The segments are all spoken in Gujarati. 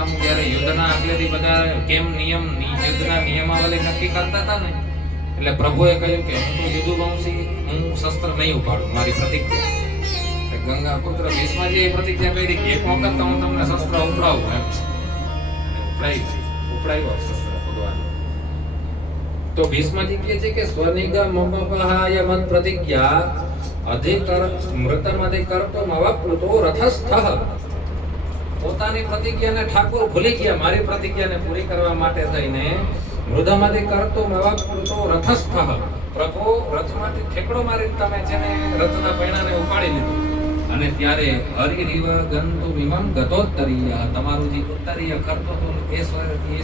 સામું જ્યારે યુદ્ધના આગલેથી બધા કેમ યુદ્ધના નિયમાવલી નક્કી કરતા હતા ને, એટલે પ્રભુએ કહ્યું કે હું તો યુદુવંશી, હું શસ્ત્ર નહીં ઉપાડું, મારી પ્રતિજ્ઞા. ગંગા પુત્ર ભીષ્મજીએ પ્રતિજ્ઞા કરી કે એક વખત તો હું તમને શસ્ત્ર ઉપડાવું એમ. ઉપડાવ્યો શસ્ત્ર ભગવાન. તો ભીષ્મજી કહે છે કે સ્વનિગમપહાય મત પ્રતિજ્ઞા અધિકર મૃતમધિકર્તો મવપ્લુતો રથસ્થઃ. પોતાની પ્રતિજ્ઞાને ઠાકોર ભૂલી ગયા. મારી પ્રતિજ્ઞાને પૂરી કરવા માટે થઈને મૃદમધિકર્તો મવપ્લુતો રથસ્થઃ. પ્રભુ રથમાંથી ઠેકડો મારીને તમે છે ને રથના પૈણાને ઉપાડી લીધું. અને ત્યારે હરિરીવ ગંતુ વિમમ ગતોત્તરીય, તમારું જે ઉત્તરીય ખરતો હતો એ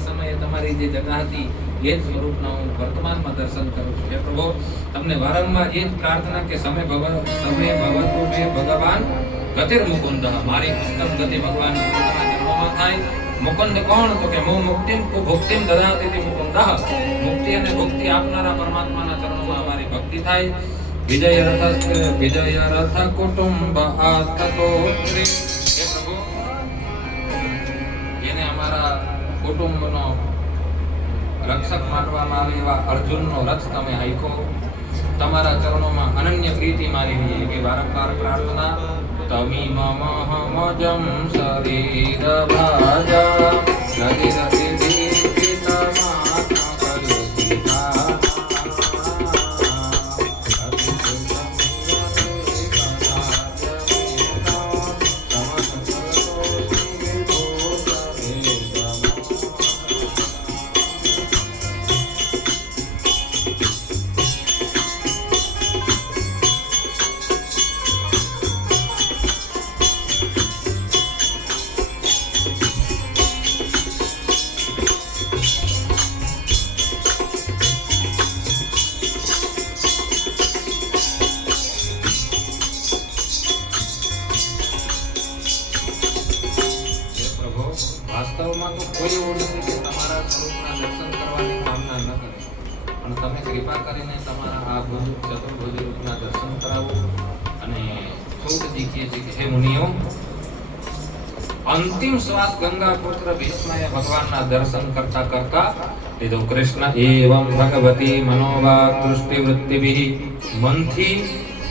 સમયે તમારી જે જગા હતી એ જ સ્વરૂપના હું વર્તમાનમાં દર્શન કરું છું. હે પ્રભુ, તમને વારંવાર એ જ પ્રાર્થના કે સમય ભવતુ મે ભગવાન ગતિર મુકુંદ. મારી ઉત્તમ ગતિ ભગવાન પોતાના ચરણોમાં થાય. મુકુંદ કોણ? તો કે મો મુક્તિમ કો ભુક્તિમ દદાતિ મુકુંદ. મુક્તિ અને ભુક્તિ આપનારા પરમાત્માના ચરણોમાં અમારી ભક્તિ થાય. વિજય રથ કુટુંબ આતતો. હે પ્રભુ, જેને અમારા કુટુંબનો રક્ષક માનવામાં આવે એવા અર્જુનનો રથ તમે હાંકો. તમારા ચરણોમાં અનન્ય પ્રીતિ મારી રહી એવી વારંવાર પ્રાર્થના. તમી મમહમજમ શરીર ભાજા નદી વાસ્તવમાં તો કોઈ એવું નથી કે તમારા સ્વરૂપના દર્શન કરવાની કામના ન કરે, પણ તમે કૃપા કરીને તમારા આ ચતુર્ભુજ રૂપના દર્શન કરાવો. અને સૌથી કહે છે કે હે મુનિઓ, અંતિમ શ્વાસ ગંગા પુત્ર ભીષ્મએ ભગવાનના દર્શન કરતા કરતા લીધો. કૃષ્ણ એવં ભગવતી મનોવા દૃષ્ટિ વૃત્તિભિઃ, મનથી,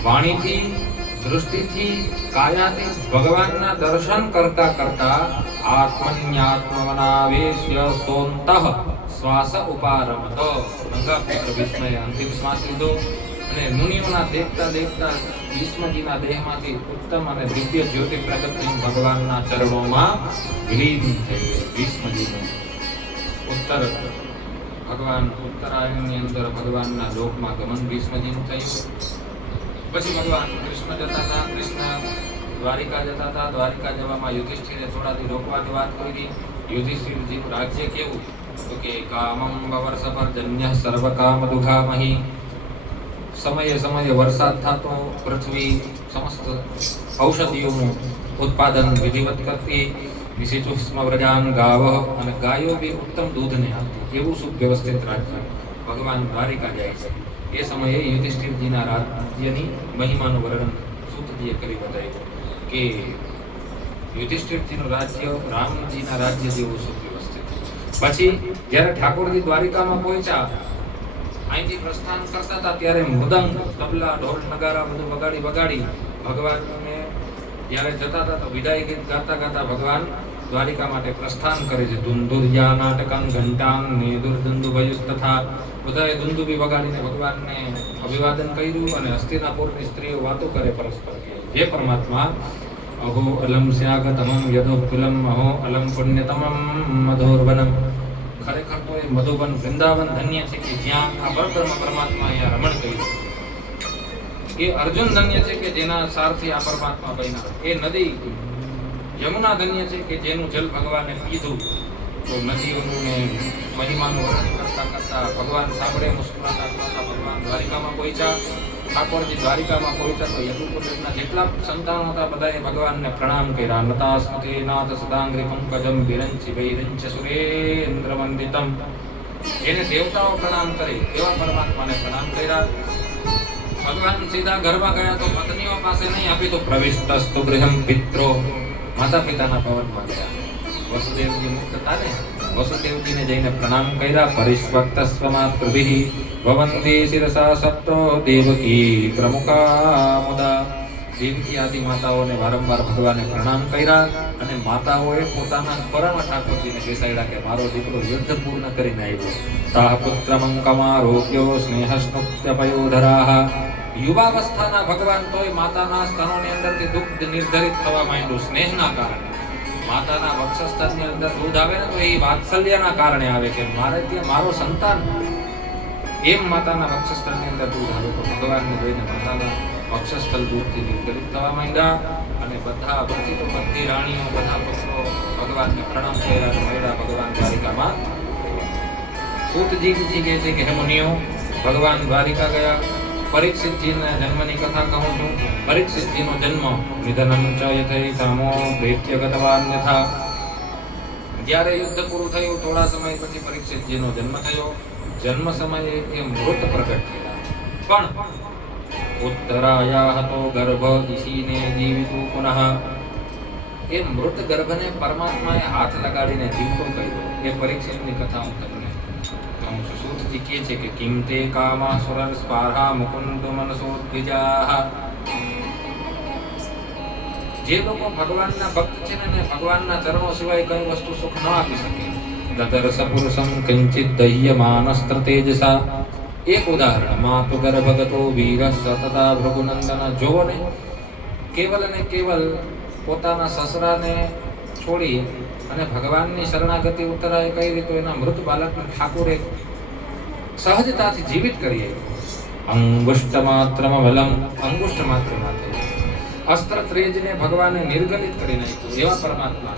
વાણીથી, દૃષ્ટિથી, કાયાથી ભગવાનના દર્શન કરતા કરતા આત્મન્યાત્મનાવેશ્ય સોંતઃ શ્વાસ ઉપારમત. ગંગા પુત્ર ભીષ્મએ અંતિમ શ્વાસ લીધો અને મુનિઓના દેખતા દેખતા ભીષ્મજીના દેહમાંથી ઉત્તમ અને દિવ્ય જ્યોતિ પ્રગટ થઈને ભગવાનના ચરણોમાં વિલીન થઈ ગયો. ભીષ્મજીનું ઉત્તરાયણની અંદર ભગવાનના લોકમાં ગમન ભીષ્મજીનું થયું. પછી ભગવાન કૃષ્ણ જતા હતા. કૃષ્ણ દ્વારિકા જતા હતા. દ્વારિકા જવામાં યુધિષ્ઠિરે થોડાથી રોકવાની વાત કરી. યુધિષ્ઠિરજીનું રાજ્ય કેવું? તો કે કામમ વવર્ષપર્જન્ય સર્વકામ દુઃખામહી. સમયે સમયે વરસાદ થતો, પૃથ્વી સમસ્ત ઔષધિઓનું ઉત્પાદન વિધિવત કરતી, વિશિચુસ્મ વ્રજાન ગાવ, અને ગાયો બી ઉત્તમ દૂધને આપતી, એવું સુવ્યવસ્થિત રાજ્ય ભગવાન દ્વારિકા જાય છે. એ સમયે યુધિષ્ઠિરજીના રાજ્યની મહિમાનું વર્ણન સૂતજીએ કરી બતાવ્યું કે યુધિષ્ઠિરજીનું રાજ્ય રામજીના રાજ્ય જેવું સુવ્યવસ્થિત. પછી જ્યારે ઠાકોરજી દ્વારિકામાં પહોંચ્યા, અહીંથી પ્રસ્થાન કરતા હતા ત્યારે મૃદંગ, તબલા, ઢોલ, નગારા બધું વગાડી ભગવાનને જ્યારે જતા હતા તો વિદાય ગીત ગાતા ગાતા ભગવાન દ્વારિકા માટે પ્રસ્થાન કરે છે. ધુંધુર્યા નાટકં ઘંટાં નિદુર્દુંદુભયુસ તથા બધાએ દુંદુભી વગાડીને ભગવાનને અભિવાદન કર્યું. અને હસ્તિનાપુરની સ્ત્રીઓ વાતો કરે પરસ્પર કે હે પરમાત્મા, અહો અલમ સ્યાગતમમ યદોપુલમ અહો અલમ પુણ્યતમમ મધોરવનમ. ખરેખર તો એ મધુવન વૃંદાવન ધન્ય છે કે જ્યાં આ પરબ્રહ્મ પરમાત્મા અહીંયા રમણ કર્યું. એ અર્જુન ધન્ય છે કે જેના સારથી આ પરમાત્મા બન્યા. એ નદી યમુના ધન્ય છે કે જેનું જલ ભગવાને પીધું. તો નદીઓનું ને મહિમાનું વર્ણન કરતા કરતા ભગવાન સાંભળે મુસ્કુરાતા કરતા ભગવાન દ્વારિકામાં પહોંચ્યા. ઠાકોરજી દ્વારિકામાં પહોંચ્યા તો યદુકુલના જેટલા સંતાનો હતા બધાએ ભગવાનને પ્રણામ કર્યા. નતાસ્મતે નાથ સદાંગ્રી પંકજમ વિરંચિ વૈરંચ સુરેન્દ્ર વંદિતમ. એને દેવતાઓ પ્રણામ કરે એવા પરમાત્માને પ્રણામ કર્યા. ભગવાન સીધા ઘરમાં ગયા તો પત્નીઓ પાસે નહીં આપી તો પ્રવિષ્ટસ્તુ ગૃહમ પિત્રો, માતા પિતાના ભવનમાં ગયા. વસુદેવજી મુક્ત હતા ને, વસુદેવજીને જઈને પ્રણામ કર્યા. પરિસ્વક્તસ્વ માતૃભિઃ ભવન્તિ શિરસા સપ્તો દેવકી પ્રમુખા મુદા. દેવકી આદિ માતાઓને વારંવાર ભગવાને પ્રણામ કર્યા અને માતાઓએ પોતાના ખોરામાં ઠાકોરજીને બેસાડ્યા કે મારો દીકરો યુદ્ધ પૂર્ણ કરીને આવ્યો. તાહ પુત્રમંકમારોગ્યો સ્નેહસ્નુત્યપયોધરાઃ. યુવાવસ્થાના ભગવાન તોય માતાના સ્તનોની અંદરથી દુગ્ધ નિર્ધરિત થવા માંડ્યું સ્નેહના કારણે. માતાના વક્ષસ્થળની અંદર દૂધ આવે ને તો એ વાત્સલ્યના કારણે આવે કે મારે ત્યાં મારો સંતાન, એમ માતાના વક્ષસ્થળની અંદર દૂધ આવે તો ભગવાનને જોઈને માતાના વક્ષસ્થળ દૂધથી નિર્ધરિત થવા માંડ્યા અને બધા પછી તો બધી રાણીઓ બધા પુત્રો ભગવાનને પ્રણામ કર્યા અને મળ્યા ભગવાન દ્વારિકામાં. સૂતજી કહે છે કે હે મુનિઓ, ભગવાન દ્વારિકા ગયા. પરીક્ષિતજીના જન્મની કથા કહું છું. પરીક્ષિતજીનો જન્મ નિધનમ ચ યથૈ સામો દૈત્ય ગતવાન્યથા. જ્યારે યુદ્ધ પૂરું થયું થોડા સમય પછી પરીક્ષિતજીનો જન્મ થયો. જન્મ સમયે એ મૃત પ્રગટ થયા, પણ ઉત્તરાયા હતો ગર્ભ ઈશીને જીવિતું પુનઃ. એ મૃત ગર્ભને પરમાત્માએ હાથ લગાડીને જીવતો કર્યો. એ પરીક્ષિતની કથા હું તમને કહું છું. સૂતજી કહે છે કે કિમ તે કામા સુરર સ્પાર્હા મુકુંદ મનસો દ્વિજાહ. જે લોકો ભગવાનના ભક્ત છે ને ભગવાનના ચરણો સિવાય કઈ વસ્તુ સુખ ન આપી શકે. દદર્શ પુરુષમ કિંચિત દહ્યમાનસ્ત્ર તેજસા. એક ઉદાહરણ, માતુ ગર્ભગતો વીર સતતા ભૃગુનંદન. જોવો ને, કેવલ અને કેવલ પોતાના સસરાને છોડી અને ભગવાનની શરણાગતિ ઉતરાય કઈ રીતે એના મૃત બાળકને ઠાકોરે સહજતાથી જીવિત કરીએ. અંગુષ્ટ માત્રમ વલમ. અંગુષ્ટ માત્ર માથે અસ્ત્ર ત્રેજને ભગવાને નિર્ગલિત કરી નાખ્યું. એવા પરમાત્મા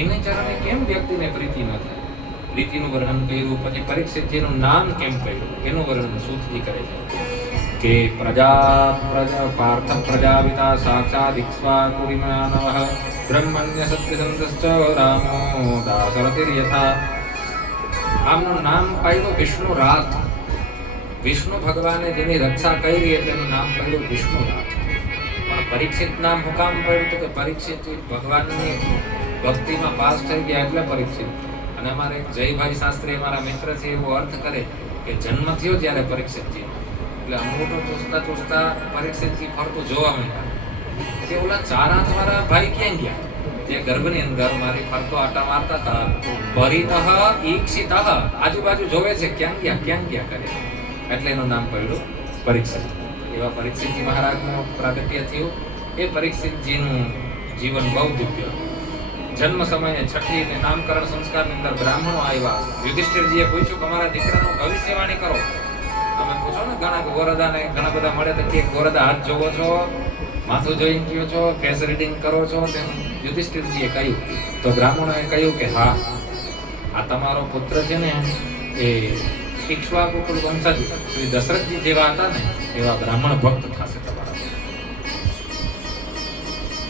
એને ચરણે કેમ વ્યક્તિને પ્રીતિ ન થાય? પ્રીતિનું વર્ણન કર્યું. પછી પરીક્ષિતજીનું નામ કેમ કહ્યું એનું વર્ણન સૂતજી કરે છે કે પાર્થ પ્રજાપિતા સાક્ષાત ઇક્ષ્વાકુરિમાનવઃ બ્રહ્મણ્ય સત્યસંધશ્ચ રામો દાશરથિર્યથા. આમનું નામ પાડ્યું વિષ્ણુરાથ. વિષ્ણુ ભગવાને જેની રક્ષા કરી તેનું નામ પાડ્યું વિષ્ણુરાથ. પણ પરીક્ષિત નામ હું કામ પડ્યું તો કે પરીક્ષિત ભગવાનની ભક્તિમાં પાસ થઈ ગયા એટલે પરીક્ષિત. અને અમારે જયભાઈ શાસ્ત્રી અમારા મિત્ર છે એવો અર્થ કરે કે જન્મ થયો જ્યારે પરીક્ષિતજી એટલે અંગૂઠો ચૂસતા પરીક્ષિતજી ફરતું જોવા મળ્યા કે ઓલા ચાર હાથ વાળા ભાઈ ક્યાં ગયા? તે ગર્ભની અંદર મારી ફરતો આટા મારતા હતા. પરિતઃ ઈક્ષિતઃ. આજુબાજુ જોવે છે ક્યાં ગયા કરે એટલે એનું નામ પડ્યું પરીક્ષિત. એવા પરીક્ષિતજી મહારાજનું પ્રાગટ્ય થયું. એ પરીક્ષિતજીનું જીવન બહુ દિવ્ય. જન્મ સમયે છઠ્ઠી ને નામકરણ સંસ્કારની અંદર બ્રાહ્મણો આવ્યા. યુધિષ્ઠિરજીએ પૂછ્યું કે અમારા દીકરાનું ભવિષ્યવાણી કરો. તમે પૂછો ને ઘણા ગોરદાને ઘણા બધા મળે તો કે ગોરદા હાથ જોવો છો, માથું જોઈને કયો છો, ફેસ રીડિંગ કરો છો, તેમ યુધિષ્ઠિરજીએ કહ્યું. તો બ્રાહ્મણોએ કહ્યું કે હા, આ તમારો પુત્ર છે ને એ ઇક્ષ્વાકુકુલ વંશજ શ્રી દશરથજી જેવા હતા ને એવા બ્રાહ્મણ ભક્ત થશે તમારા.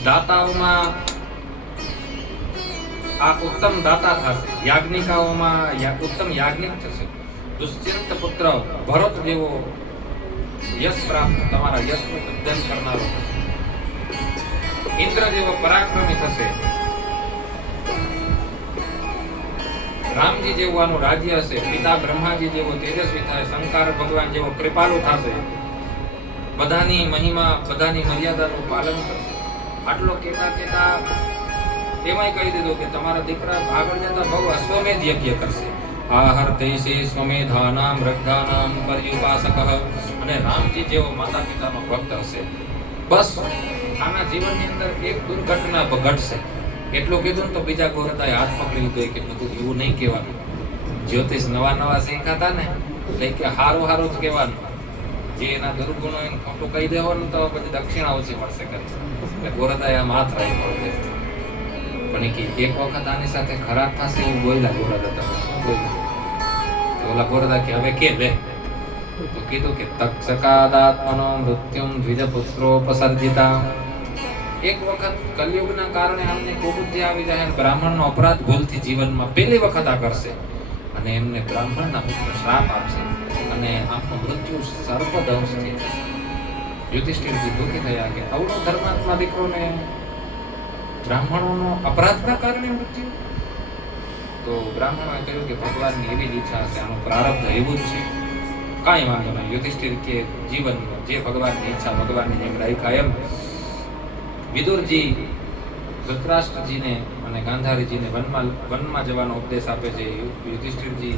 દાતાઓમાં આ ઉત્તમ દાતા થશે. યાજ્ઞિકાઓમાં ઉત્તમ યાજ્ઞિક થશે. દુષ્યંત પુત્ર ભરત જેવો યશ પ્રાપ્ત તમારા યશનું સર્જન કરનારો થશે. ઇન્દ્ર જેવો પરાક્રમી થશે. રામજી જેવું આનું રાજ્ય હશે. પિતા બ્રહ્માજી જેવો તેજસ્વી થાય. શંકર ભગવાન જેવો કૃપાળુ થશે. બધાની મહિમા બધાની મર્યાદાનું પાલન કરશે. આટલો કહેતા એમાંય કહી દીધું કે તમારા દીકરા આગળ જતા બહુ અશ્વમેધ યજ્ઞ કરશે. આહર તૈસે સ્વમેધાનામ રદ્ધાનામ પર્યુપાસક. અને રામજી જેવો માતા પિતાનો ભક્ત હશે. બસ આના જીવનની અંદર એક દુર્ઘટના ઘટશે એટલું કીધું ને તો બીજા ગોરદાએ હાથ પકડી લીધો કે બધું એવું નહીં કહેવાનું. જ્યોતિષ નવા શીખાતા ને એટલે કે હારું જ કહેવાનું. જે એના દુર્ગુણો એને ખોટું કહી દેવાનું તો પછી દક્ષિણા ઓછી મળશે કરી. એટલે ગોરદાએ આમ હાથ રાખી પણ એક વખત આની સાથે ખરાબ થશે એવું બોલ્યા ગોરદા. તમે શું બોલ્યા? ઓલા ગોરદા કે હવે કે લે તો કીધું કે તક્ષકાદાત્મનો મૃત્યુમ દ્વિજપુત્રોપસર્જિતા. એક વખત કલયુગના કારણે આમને કુબુદ્ધિ આવી જાય અને બ્રાહ્મણનો અપરાધ ભૂલથી જીવનમાં પહેલી વખત આ કરશે અને એમને બ્રાહ્મણના પુત્ર શ્રાપ આપશે અને આમનું મૃત્યુ સર્પદંશથી થશે. યુધિષ્ઠિરજી દુઃખી થયા કે અવળો ધર્માત્મા દીકરોને બ્રાહ્મણોનો અપરાધના કારણે મૃત્યુ. તો બ્રાહ્મણોએ કહ્યું કે ભગવાનની એવી જ ઈચ્છા હશે, આનું પ્રારબ્ધ એવું જ છે, કાંઈ વાંધો નહીં. યુધિષ્ઠિર કે જીવન જે ભગવાનની ઈચ્છા ભગવાનની જેમ રાખ્યા એમ. વિદુરજી ધૃતરાષ્ટ્રજીને અને ગાંધારીજીને વનમાં જવાનો ઉપદેશ આપે છે. યુધિષ્ઠિરજી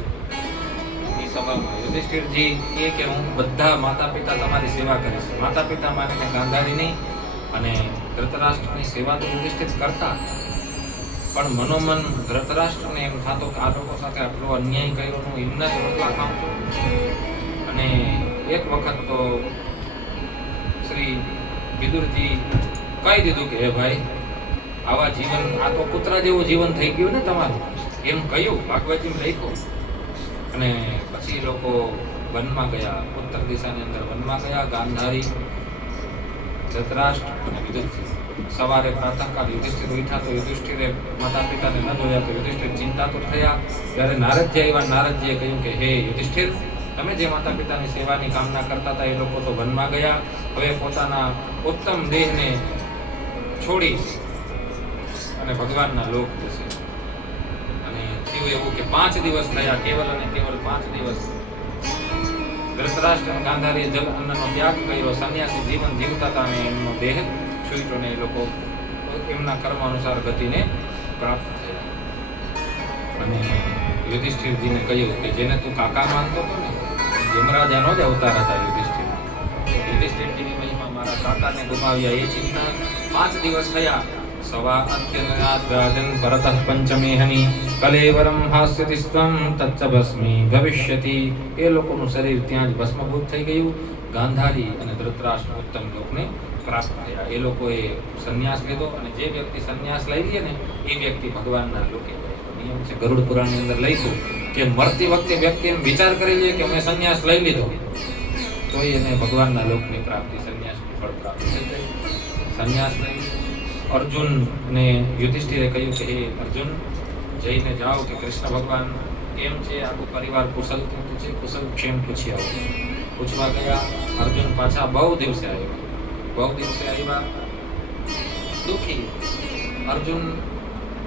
ની સભામાં યુધિષ્ઠિરજી કે હું બધા માતા પિતા તમારી સેવા કરીશ. માતા પિતા માનીને ગાંધારીની અને ધૃતરાષ્ટ્રની સેવા તો યુધિષ્ઠિર કરતા, પણ મનોમન ધૃતરાષ્ટ્રને એમ થતો કે આ લોકો સાથે આટલો અન્યાય કર્યો હું એમના જ રોટલા ખાઉં છું. અને એક વખત તો શ્રી વિદુરજી કહી દીધું કે હે ભાઈ, આવા જીવન, આ તો કૂતરા જેવું જીવન થઈ ગયું ને તમારું, એમ કહ્યું, ભાગવતજીમાં લખ્યું. અને પછી લોકો વનમાં ગયા, ઉત્તર દિશાની અંદર વનમાં ગયા. ગાંધારી, ધૃતરાષ્ટ્ર અને વિદુરજી. સવારે પ્રાતઃકાળ યુધિષ્ઠિર ઉઠ્યા તો યુધિષ્ઠિરે માતા પિતાને ન જોયા તો યુધિષ્ઠિર ચિંતાતુર થયા. જ્યારે નારદજી આવ્યા, નારદજીએ કહ્યું કે હે યુધિષ્ઠિર, તમે જે માતા પિતાની સેવાની કામના કરતા હતા એ લોકો તો વનમાં ગયા, હવે પોતાના ઉત્તમ દેહને છોડી અને ભગવાનના લોક જશે. અને થયું એવું કે 5 દિવસ થયા, કેવલ અને કેવલ 5 દિવસ ધૃતરાષ્ટ્ર અને ગાંધારીએ જલ અન્નનો ત્યાગ કર્યો, સંન્યાસી જીવન જીવતા હતા અને એમનો દેહ છૂટ્યો ને એ લોકો એમના કર્મ અનુસાર ગતિને પ્રાપ્ત થયા. અને યુધિષ્ઠિરજીને કહ્યું કે જેને તું કાકા માનતો હતો ને, યમરાજાનો જ અવતાર હતા યુધિષ્ઠિર. યુધિષ્ઠિરજીની મહિમા મારા કાકાને ગુમાવ્યા એ ચિંતા. 5 દિવસ થયા. સવા અત્યનાદ્રાજન ભરતઃ પંચમેહની કલેવરમ હાસ્યતિ સ્ત્વં તચ્ચ ભસ્મી ભવિષ્યતિ. એ લોકોનું શરીર ત્યાં જ ભસ્મભૂત થઈ ગયું. ગાંધારી અને ધૃતરાષ્ટ્ર ઉત્તમ લોકને પ્રાપ્ત થયા. એ લોકોએ સંન્યાસ લીધો અને જે વ્યક્તિ સંન્યાસ લઈ લે ને એ વ્યક્તિ ભગવાનના લોકે નિયમ છે. ગરુડ પુરાણની અંદર લખ્યું કે મરતી વખતે વ્યક્તિ એમ વિચાર કરી લે કે મેં સંન્યાસ લઈ લીધો તો એને ભગવાનના લોકની પ્રાપ્તિ, સંન્યાસની ફળ પ્રાપ્ત થઈ જાય. સંન્યાસ લઈ અર્જુનને યુધિષ્ઠિરે કહ્યું કે હે અર્જુન, જઈને જાઓ કે કૃષ્ણ ભગવાન કેમ છે, આખો પરિવાર કુશલ છે, કુશલ ક્ષેમ પૂછી આવો. પૂછવા ગયા. અર્જુન પાછા બહુ દિવસે આવ્યા, દુઃખી. અર્જુન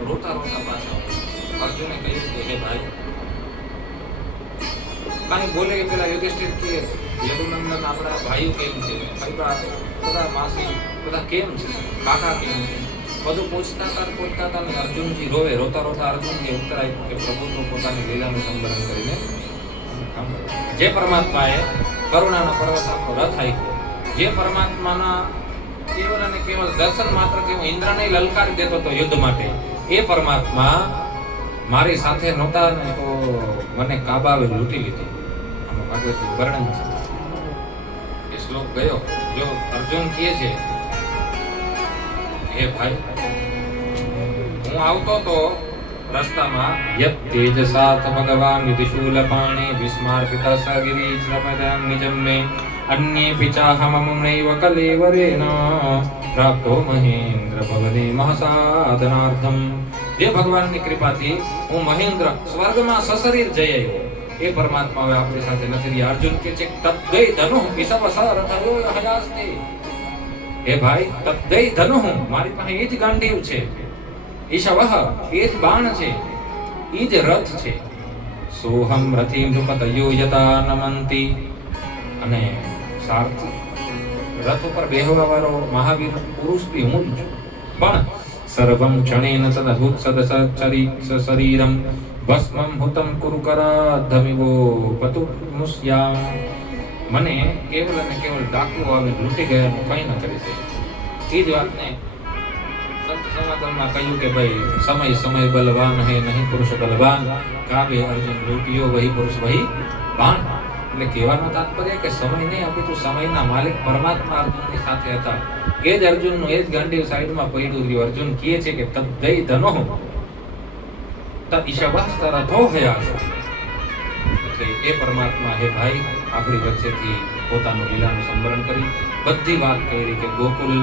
રોતા પાછા. અર્જુને કહ્યું કે હે ભાઈ, કાંઈ બોલે પેલા યુધિષ્ઠિર કે યદુનંદન આપણા ભાઈઓ કેમ છે, બધા માસી બધા કેમ છે, કાકા કેમ છે, બધું પૂછતા હતા ને અર્જુનજી રોવે. રોતા અર્જુનજી ઉત્તર આપ્યું કે પ્રભુ તો પોતાની લીલાનું સંવરણ કરીને જે પરમાત્માએ કરુણાનો પર્વત આખો રથ આપ્યો, જે પરમાત્માના કેવલ અને કેવલ દર્શન માત્ર કે હું ઇન્દ્રને લલકારી દેતો હતો યુદ્ધ માટે, એ પરમાત્મા મારી સાથે નહોતા ને તો મને કાબાવે લૂંટી લીધો. આમાં ભાગવતનું વર્ણન છે. એ શ્લોક ગયો. જો અર્જુન કહે છે હે ભાઈ, હું આવતો તો રસ્તામાં યત તેજસાત ભગવાન યુધિશૂલપાણે વિસ્માર્પિતા સગિરીશ્રપદાં નિજં મે અન્યે પિચાહમમનૈવ કલેવરેન પ્રાપ્તો મહેન્દ્ર ભવને મહાસાધનાર્થમ. જે ભગવાનની કૃપાથી હું મહેન્દ્ર સ્વર્ગમાં સશરીર જઈ આવ્યો, એ પરમાત્મા હવે આપણી સાથે નથી રહ્યા. અર્જુન કે છે તદ્દૈ ધનુઃ વિષવસરથયો હયાસ્તે. હે ભાઈ, તદ્દૈ ધનુઃ, મારી પાસે એ જ ગાંડીવ છે, ઈશવઃ એ જ બાણ છે, એ જ રથ છે. સોહમ રથિ નૃપતયો યતા નમંતિ. અને સારથી રથ ઉપર બેહવા વાળો મહાવીર પુરુષ બી હું જ છું. પણ સર્વં ક્ષણેન તદહુત સદસચરી શરીરમ ભસ્મં હુતમ કુરુ કરાધમિવો પતુમુસ્યામ. મને કેવલ અને કેવલ ડાકુ આવે લૂંટી ગયા, કંઈ ન કરી શકે. એ જ વાતને સંત સમાગમમાં કહ્યું કે ભાઈ સમય બલવાન હે નહીં પુરુષ બલવાન, કાબે અર્જુન લૂંટ્યો વહી પુરુષ વહી બાણ. એટલે કહેવાનો તાત્પર્ય કે સમય નહીં, અપિતું સમયના માલિક પરમાત્મા અર્જુનની સાથે હતા. એ જ અર્જુનનું એ જ ગાંડીવ સાઈડમાં પડ્યું રહ્યું. અર્જુન કહે છે કે તદ્દૈ ધનુઃ તદ ઈશવસ્તરથો હયાસ. એટલે એ પરમાત્મા હે ભાઈ આપણી વચ્ચેથી પોતાનું લીલાનું સંવરણ કરી બધી વાત કરી કે ગોકુલ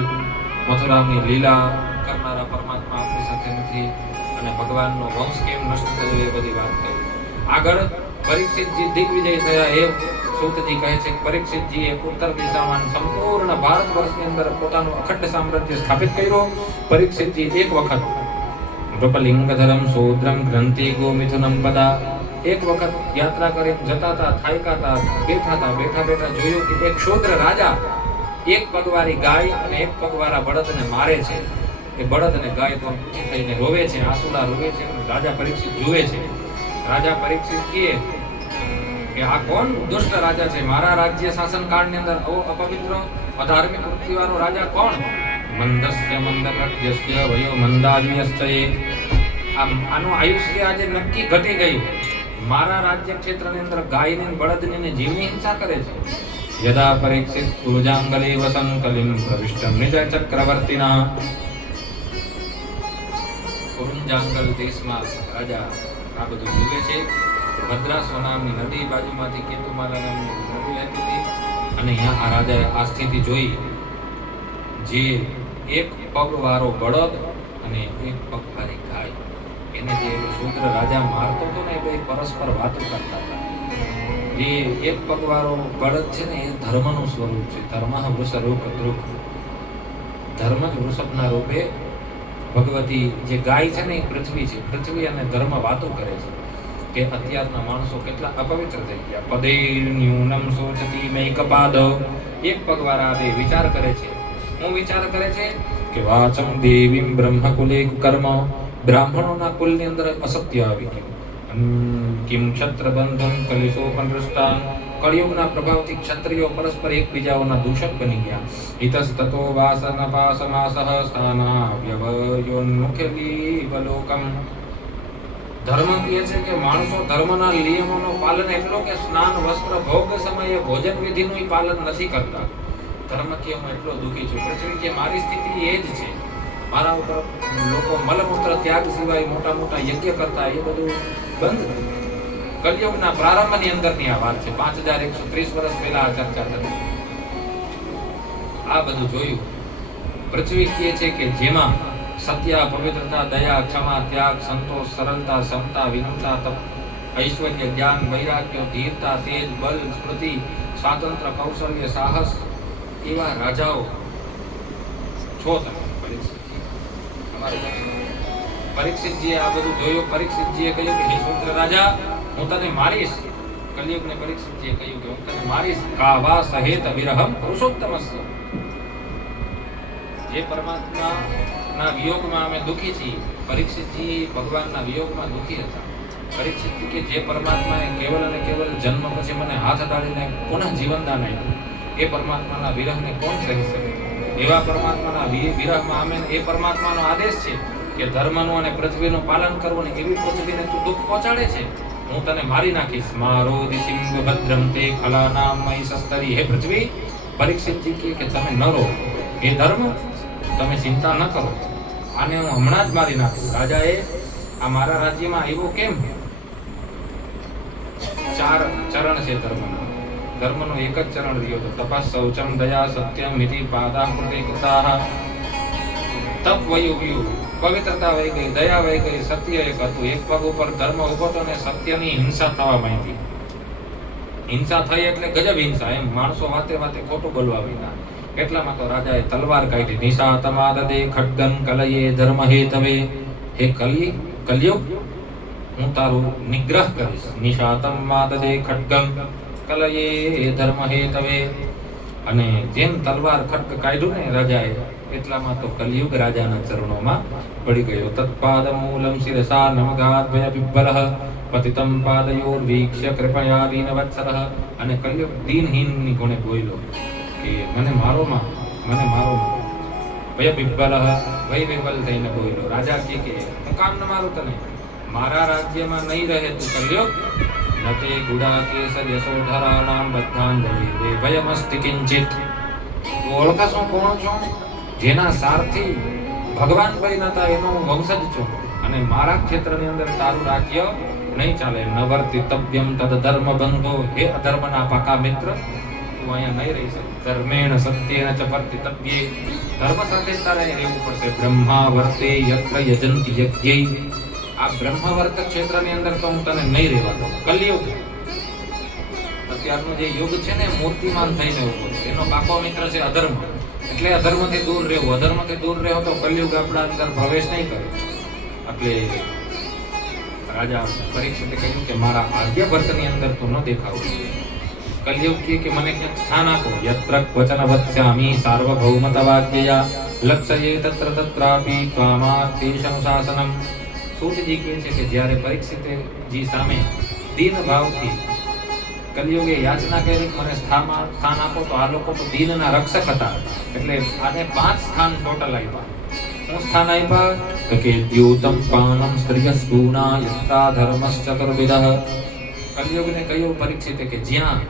મથુરાની લીલા કરનારા પરમાત્મા આપણી સાથે નથી અને ભગવાનનો વંશ કેમ નષ્ટ થયો એ બધી વાત કરી. આગળ પરીક્ષિતજી દિગ્વિજય થયા. એ સૂતજી કહે છે પરીક્ષિતજીએ ઉત્તર દિશામાં સંપૂર્ણ ભારત વર્ષની અંદર પોતાનું અખંડ સામ્રાજ્ય સ્થાપિત કર્યું. પરીક્ષિતજી એક વખત નૃપલિંગધરમ શૂદ્રમ ગ્રંથિ ગોમિથુનમ પદા. એક વખત યાત્રા કરી જતા હતા, થાક્યા હતા, બેઠા બેઠા જોયું કે એક શૂદ્ર રાજા એક પગવારી ગાય અને એક પગવારા બળદને મારે છે. એ બળદ અને ગાય તો થઈને રોવે છે, આંસુડા રોવે છે. રાજા પરીક્ષિત જુએ છે. રાજા પરીક્ષિત કહે કે આ કોણ દુષ્ટ રાજા છે? મારા રાજ્ય શાસન કાળની અંદર આવો અપવિત્ર અધાર્મિક વૃત્તિવાળો રાજા કોણ? મંદસ્ય મંદપ્રજ્ઞસ્ય વયો મંદાયુયસ્ય. આનું આયુષ્ય આજે નક્કી ઘટી ગયું. મારા રાજ્ય ક્ષેત્રની અંદર ગાયને બળદને જીવની હિંસા કરે છે. યદા પરીક્ષિત કુરુજાંગલે વસન કલિમ પ્રવિષ્ટમ નિજ ચક્રવર્તિના. કુરુંજાંગલ દેશમાં રાજા આ બધું જુએ છે. ભદ્રાસો નામની નદી બાજુમાંથી કેતુમાલા નામની નદી વહેતી હતી અને અહીંયા આ રાજાએ આ સ્થિતિ જોઈ. જે એક પગવાળો બળદ અને એક પગવાળી ગાય, એને જે શૂદ્ર રાજા મારતો હતો ને એ બે પરસ્પર વાતો કરતા હતા. જે એક પગવાળો બળદ છે ને એ ધર્મનું સ્વરૂપ છે. ધર્મ વૃષરૂપ દ્રુક. ધર્મ જ વૃષભના રૂપે ભગવતી જે ગાય છે ને એ પૃથ્વી છે. પૃથ્વી અને ધર્મ વાતો કરે છે કે અત્યારના માણસો કેટલા અપવિત્ર થઈ ગયા. પદે ન્યૂનમ સોચતી મૈકપાદ. એક પગવાળા બે વિચાર કરે છે. હું વિચાર કરે છે કે વાચમ દેવીમ બ્રહ્મકુલે કર્મ. બ્રાહ્મણોના કુલની અંદર અસત્ય આવી ગયું. કિમ ક્ષત્ર બંધન કલિશોપન દૃષ્ટાન. કળિયુગના પ્રભાવથી ક્ષત્રિયો પરસ્પર એકબીજાઓના દૂષક બની ગયા. ઇતસ્તતો વાસનપાસમાસઃ સ્થાના વ્યવયોન્મુખલીવલોકમ. ધર્મ કહે છે કે માણસો ધર્મના નિયમોનું પાલન એટલો કે સ્નાન વસ્ત્ર ભોગ સમયે ભોજન વિધિનું પાલન નથી કરતા. ધર્મ કે હું એટલો દુઃખી છું. પૃથ્વી કે મારી સ્થિતિ એ જ છે. મારા ઉપર લોકો મલમૂત્ર ત્યાગ સિવાય મોટા મોટા યજ્ઞ કરતા, એ બધું બંધ. કલિયુગના પ્રારંભની અંદરની આ વાત છે. 5130 વર્ષ પહેલા આ ચર્ચા થઈ. આ બધું જોયું. પૃથ્વી કહે છે કે જેમાં સત્ય, પવિત્રતા, દયા, ક્ષમા, ત્યાગ, સંતોષ, સરળતા, સમતા, વિનમ્રતા, તપ, ઐશ્વર્ય, જ્ઞાન, વૈરાગ્ય, ધીરતા, તેજ, બલ, સ્મૃતિ, સ્વાતંત્ર્ય, કૌશલ્ય, સાહસ, એવા રાજાઓ છો તમે. પરીક્ષિતજીએ આ બધું જોયું. પરીક્ષિતજીએ કહ્યું કે હે શૂદ્ર રાજા, હું તને મારીશ. કલિયુગને પરીક્ષિતજીએ કહ્યું કે હું તને મારીશ. કાવા સહેત વિરહમ પુરુષોત્તમસ્ય. જે પરમાત્માના વિયોગમાં અમે દુઃખી છીએ. પરીક્ષિતજી ભગવાનના વિયોગમાં દુઃખી હતા. પરીક્ષિતજી કે જે પરમાત્માએ કેવલ અને કેવલ જન્મ પછી મને હાથ અડાડીને પુનઃ જીવનદાન આપ્યું, એ પરમાત્માના વિરહને કોણ સહી શકે? એવા પરમાત્માના વિરહમાં અમે, એ પરમાત્માનો આદેશ છે કે ધર્મનું અને પૃથ્વીનું પાલન કરવું, ને એવી પૃથ્વીને તું દુઃખ પહોંચાડે છે, હું તને મારી નાખીશ. મારો દિસિંગ ભદ્રમ તે ખલાનામ મય સસ્તરી. હે પૃથ્વી, પરીક્ષિતજી કે તમે ન રહો. એ ધર્મ, તમે ચિંતા ન કરો, આને હું હમણાં જ મારી નાખીશ. રાજાએ આ મારા રાજ્યમાં આવ્યો કેમ? 4 ચરણ છે ધર્મના. ધર્મનો એક જ ચરણ રહ્યો તો તપસ, શૌચમ, દયા, સત્યમ, મિતિ, પાદા કૃતાઃ. તપ વયું ગયું, પવિત્રતા વહી ગઈ, દયા વહી ગઈ, સત્ય એક હતું. એક પગ ઉપર ધર્મ ઉભો તો ને સત્યની હિંસા થવા માંડી. હિંસા થઈ એટલે ગજબ હિંસા. એમ માણસો વાતે વાતે ખોટું બોલવા વિના. એટલામાં તો રાજાએ તલવાર કાઢી. નિશાતમાદદે ખડ્ગન કલયે ધર્મ હેતવે. હે કલયુગ, હું તારું નિગ્રહ કરીશ. નિશાતમાદદે ખડ્ગમ કલયે ધર્મ હેતવે. અને જેમ તલવાર ખડગ કાઢ્યું ને રાજાએ, એટલામાં તો કલિયુગ રાજાના ચરણોમાં પડી ગયો. તત્પાદ મૂલમ શિરસા નમગાદ્વય બિબ્બલઃ પતિતમ પાદયોર વીક્ષ્ય કૃપયા દીનવત્સલઃ. અને કલિયુગ દીનહીનની ગુણે બોલ્યો કે મને મારો માં, મને મારો માં. ભય બિબ્બલઃ, ભય વિહ્વલ થઈને બોલ્યો. રાજા કે હું કામ ન મારું તને? મારા રાજ્યમાં નહીં રહે તું કલિયુગ. નતે ગુડા કેસર યશોધરાણામ બદ્ધાંજલિ વે ભયમસ્તિ કિંચિત. ઓળખાશો કોણ છો? જેના સારથી ભગવાન બન્યા એનો વંશજ છું, અને મારા ક્ષેત્રની અંદર તારું રાજ્ય નહીં ચાલે. નવર્તિતવ્યમ તદ ધર્મ બંધો. હે અધર્મના પાકા મિત્ર, તું અહીંયા નહીં રહી શકે. ધર્મેણ સત્યેન ચ વર્તિતવ્યે. ધર્મ સાથે તારે રહેવું પડશે. બ્રહ્મા વર્તે યત્ર યજંતિ યજ્ઞૈ. આ બ્રહ્મવર્ત ક્ષેત્રની અંદર તો હું તને નહીં રહેવા દઉં. કલિયુગ, અત્યારનો જે યુગ છે ને, મૂર્તિમાન થઈને ઉભો છે. એનો પાકો મિત્ર છે અધર્મ. એટલે અધર્મથી દૂર રહેવું. અધર્મથી દૂર રહેવો તો કલિયુગ આપણા અંદર પ્રવેશ નહીં કરે. એટલે રાજા પરીક્ષિતે કહ્યું કે મારા આર્યભટ્ટની અંદર તો ન દેખાવું. કલયુગ કે મને ક્યાંક સ્થાન આપો. યત્ર વચન વત્સ્યામિ સાર્વભૌમતવાક્યયા લક્ષ્યે તત્ર તત્રાપી ત્વામાત્યેષનું શાસનમ. સૂતજી કહે છે કે જ્યારે પરીક્ષિતજી સામે દીન ભાવથી કલયુગે યાચના કરી કે મને સ્થાન આપો, તો આ લોકો તો દીનના રક્ષક હતા, એટલે આને 5 સ્થાન ટોટલ આપ્યા. શું સ્થાન આપ્યા? તો કે દ્યુતમ પાનમ સ્ત્રિયસ્તુના યત્રા ધર્મશ્ચતુર્વિધઃ. કલયુગને કહ્યું પરીક્ષિતે કે જ્યાં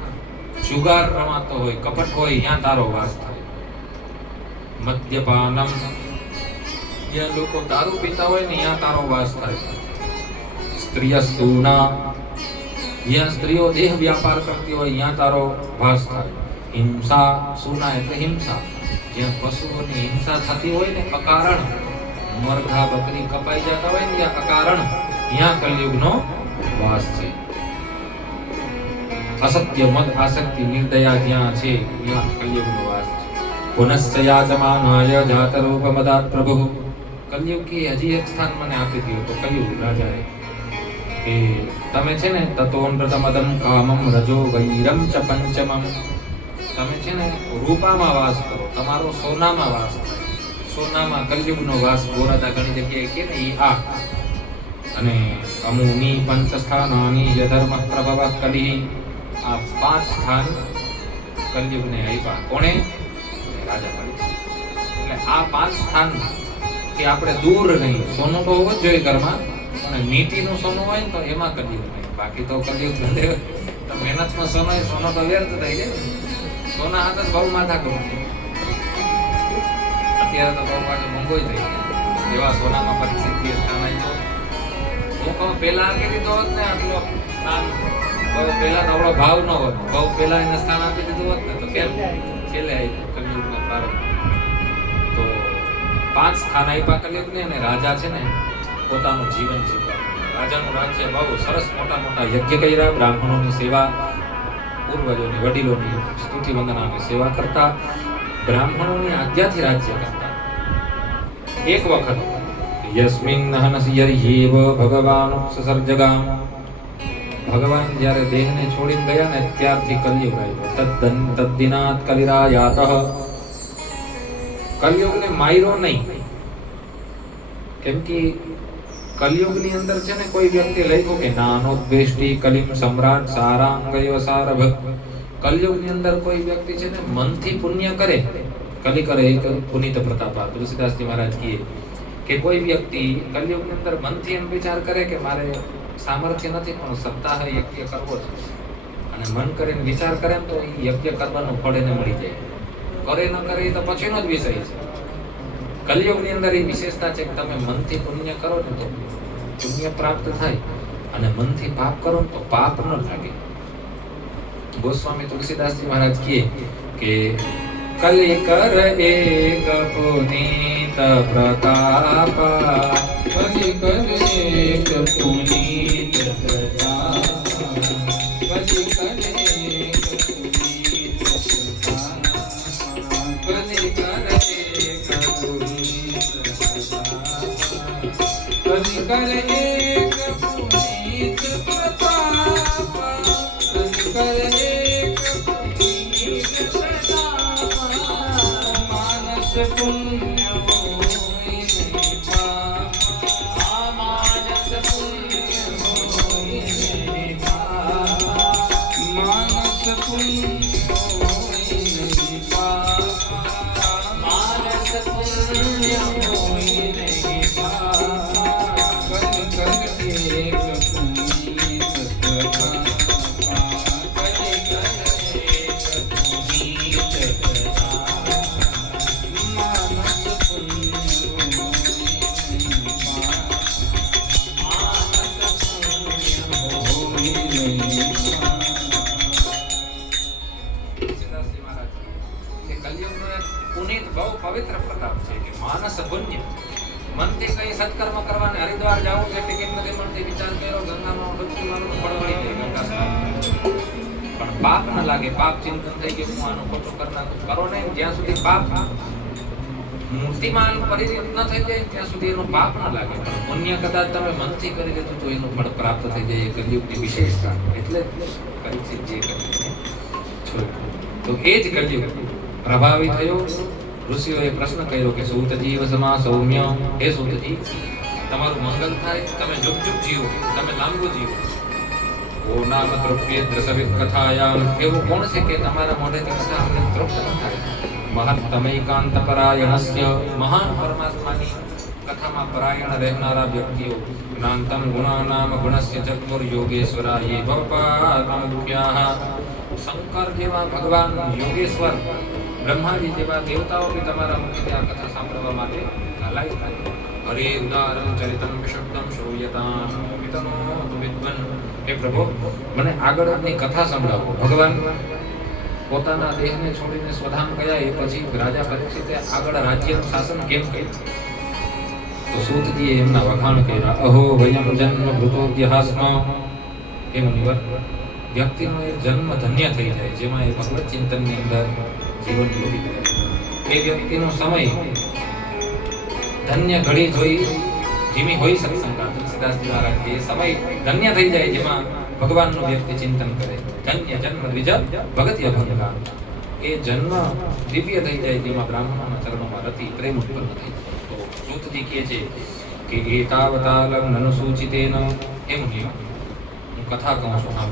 જુગાર રમાતો હોય, કપટ હોય, ત્યાં તારો વાસ થાય. મદ્યપાનમ, જ્યાં લોકો દારૂ પીતા હોય ને ત્યાં તારો વાસ થાય. સ્ત્રિયસ્તુના, જ્યાં સ્ત્રીઓ દેહ વ્યાપાર કરતી હોય ત્યાં તારો વાસ થાય. હિંસા, સુના એટલે હિંસા, જ્યાં પશુઓની હિંસા થતી હોય ને અકારણ, મરઘા બકરી કપાઈ જતા હોય ને ત્યાં અકારણ, ત્યાં કલયુગનો વાસ છે. અસત્ય મદ આસક્તિ નિર્દયા જ્યાં છે ત્યાં કલયુગનો વાસ છે. પુનશ્ચ યાચમાનાય જાતરૂપ મદાત પ્રભુ. કલયુગ કે હજી એક સ્થાન મને આપી દીધું. તો કહ્યું રાજાએ કે તમે છે ને તતોન્નતમદમ કામમ રજો વૈરમ ચ પંચમમ, તમે છે ને રૂપામાં વાસ કરો, તમારો સોનામાં વાસ થાય. સોનામાં કલયુગનો વાસ ગોરાદા ઘણી જગ્યાએ કે ને આ. અને અમુની પંચ સ્થાનાની યધર્મ પ્રભવ કલિ, આ 5 સ્થાન કલયુગને આપ્યા. કોણે? રાજા પરીક્ષિત. એટલે આ 5 સ્થાન કે આપણે દૂર નહીં. સોનું તો હોવું જ જોઈએ ઘરમાં, અને નીતિનું સોનું હોય ને તો એમાં કલયુગ નહીં. બાકી તો કલયુગ તો મહેનતમાં સોનો તો વ્યર્થ થઈ જાય. સોના હાથ જ બહુ માથા કરું છે. અત્યારે તો બહુ પાછું મોંઘો થઈ જાય. એવા સોનામાં પરીક્ષિત સ્થાન આવ્યો. હું કહું પહેલા આપી દીધો હોત ને આટલો સ્થાન, બહુ પહેલા તો આપણો ભાવ ન હોત, બહુ પહેલા એને સ્થાન આપી દીધું હોત ને તો કેમ છેલ્લે આવી કલયુગનો પ્રારંભ. તો 5 સ્થાન આપ્યા કલયુગને, અને રાજા છે ને પોતાનું જીવન જીવવા. રાજાનું રાજ્ય બહુ સરસ, મોટા મોટા યજ્ઞ કર્યા, બ્રાહ્મણોની સેવા, પૂર્વજોની વડીલોની સ્તુતિ વંદનાની સેવા કરતા, બ્રાહ્મણોની આજ્ઞાથી રાજ્ય કરતા. એક વખત યસ્મિન હનસ્યર્યેવ ભગવાન સસર્જગામ, ભગવાન જ્યારે દેહને છોડીને ગયા ને ત્યારથી કલયુગ આવ્યો. તદ્દિનાત કલિરાયાતઃ, કલયુગને માર્યો નહીં. કેમ કે કલયુગની અંદર છે ને કોઈ વ્યક્તિ લખ્યું કે નાનોદ્વેષ્ટિ કલિમ સમ્રાટ સારાંગયો સારભ. કલયુગની અંદર કોઈ વ્યક્તિ છે ને મનથી પુણ્ય કરે, કલિ કરે એક પુનિત પ્રતાપા. તુલસીદાસજી મહારાજ કહે કે કોઈ વ્યક્તિ કલયુગની અંદર મનથી એમ વિચાર કરે કે મારે સામર્થ્ય નથી પણ સપ્તાહ યજ્ઞ કરવો છે, અને મન કરીને વિચાર કરે ને તો એ યજ્ઞ કરવાનું ફળ એને મળી જાય. કરે ન કરે તો પછીનો જ વિષય છે. કલયુગની અંદર એ વિશેષતા છે કે તમે મનથી પુણ્ય કરો ને તો પુણ્ય પ્રાપ્ત થાય, અને મનથી પાપ કરો ને તો પાપ ન લાગે. ગોસ્વામી તુલસીદાસજી મહારાજ કહે કે કલી કર એક પુનીત પ્રતાપ, કલી કર એક પુનીત પ્રતાપ, કલી કર એક પુનીત પ્રતાપ, કલી કર એક પુનીત પ્રતાપ, કલી કર એક પુનીત પ્રતાપ, કલી કર એક પુનીત પ્રતાપ. માનસ પુણ્ય હોય નહીં પાપ, માનસ પુણ્ય હોય નહીં પાપ, માનસ પુણ્ય હોય નહીં પાપ, માનસ પુણ્ય હોય નહીં પાપ. કલ કર એક પુનીત પ્રતાપ, કલ કર એક પુનીત પ્રતાપ, માનસ પુણ્ય હોય નહીં પાપ, માનસ પુણ્ય હોય નહીં પાપ. તુલસીદાસજી મહારાજ કે કલયુગનો એક પુનિત બહુ પવિત્ર પ્રતાપ છે કે માનસ પુણ્ય. મનથી કઈ સત્કર્મ કરવાને, હરિદ્વાર જવું છે, ટિકિટ નથી મળતી, વિચાર કર્યો ગંગામાં ડૂબકી મારું તો ફળ મળી જાય ગંગા સ્નાન. પણ પાપ ન લાગે, પાપ ચિંતન થઈ ગયું હું આનું ખોટું કરી નાખું, કરો નહીં. જ્યાં સુધી પાપ મૂર્તિમાન પરિણિત ન થઈ જાય ત્યાં સુધી એનું પાપ ન લાગે, પણ પુણ્ય કદાચ તમે મનથી કરી લીધું તો એનું ફળ પ્રાપ્ત થઈ જાય. એ કલયુગની વિશેષતા. એટલે પરીક્ષિતજીએ કલયુગને છોડ્યું. તો એ જ કલયુગ પ્રભાવિત થયો. ઋષિઓએ પ્રશ્ન કર્યો કે સૂતજી વસમા સૌમ્ય, હે સૂતજી તમારું મંગલ થાય, તમે જુગ જુગ જીવો, તમે લાંબુ જીવો. ઓ નામ દ્રવ્ય દ્રસવિત કથાયામ, એવું કોણ છે કે તમારા મોઢેથી કથા અમને તૃપ્ત ન થાય? મહત્તમૈકાંત પરાયણસ્ય, મહાન પરમાત્માની કથામાં પરાયણ રહેનારા વ્યક્તિઓ. જ્ઞાનતમ ગુણાનામ ગુણસ્ય ચતુર યોગેશ્વરાય ભવપાતમ મુખ્યાઃ. શંકર જેવા ભગવાન યોગેશ્વર, બ્રહ્માજી જેવા દેવતાઓ બી તમારા મુખથી આ કથા સાંભળવા માટે લાયક થાય. હરે ઉદારમ ચરિતમ વિશુદ્ધમ શ્રૂયતામ વિતનોતુ વિદ્વન. હે પ્રભુ, મને આગળની કથા સંભળાવો. ભગવાન પોતાના દેહને છોડીને સ્વધામ ગયા એ પછી રાજા પરીક્ષિતે આગળ રાજ્યનું શાસન કેમ કર્યું? તો સૂતજીએ એમના વખાણ કર્યા. અહો વયમ જન્મ ભૃતોદ્યહાસ્મા. હે મુનિવર, વ્યક્તિનો એ જન્મ ધન્ય થઈ જાય જેમાં એ ભગવત ચિંતનની અંદર જીવન વ્યતીત કરે. એ વ્યક્તિનો સમય ધન્ય ઘડી જોઈ જીમી હોય સત્સંગા. તુલસીદાસજી મહારાજ કે સમય ધન્ય થઈ જાય જેમાં ભગવાનનું વ્યક્તિ ચિંતન કરે. ધન્ય જન્મ દ્વિજ ભગત્ય ભંગા. એ જન્મ દિવ્ય થઈ જાય જેમાં બ્રાહ્મણોના ચરણોમાં રતિ પ્રેમ ઉત્પન્ન થઈ જાય. તો સૂતજી કહે છે કે એતાવતાલમ નનુસૂચિતેન. એમ નહીં, હું કથા કહું છું. હા,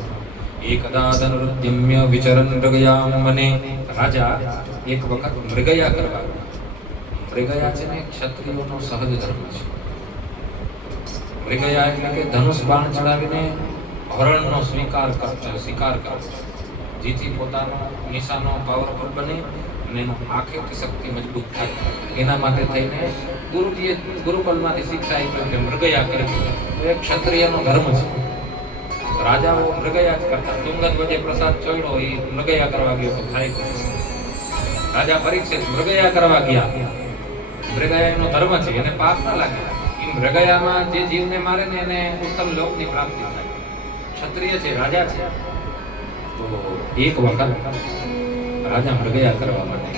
એકદા ધનુરુદ્યમ્ય વિચરન મૃગયા મને. રાજા એક વખત મૃગયા કરવા. મૃગયા છે ને ક્ષત્રિયોનો સહજ ધર્મ છે. મૃગયા એટલે કે ધનુષ બાણ ચડાવીને હરણનો શિકાર કરવો, જેથી પોતાનો નિશાનો પાવરફુલ બને અને એનો આંખેથી શક્તિ મજબૂત થાય. એના માટે થઈને ગુરુજીએ ગુરુકુલમાંથી શિક્ષા આપી કે મૃગયા કરવી એ ક્ષત્રિયનો ધર્મ છે. રાજાઓ મૃગયા જ કરતા. તુંગત વચ્ચે પ્રસાદ ચોડ્યો એ મૃગયા કરવા ગયો તો થાય. રાજા પરીક્ષિત મૃગયા કરવા ગયા. મૃગયા એનો ધર્મ છે, એને પાપ ના લાગે. એ મૃગયામાં જે જીવને મારે ને એને ઉત્તમ લોકની પ્રાપ્તિ થાય. ક્ષત્રિય છે, રાજા છે. તો એક વખત રાજા મૃગયા કરવા માટે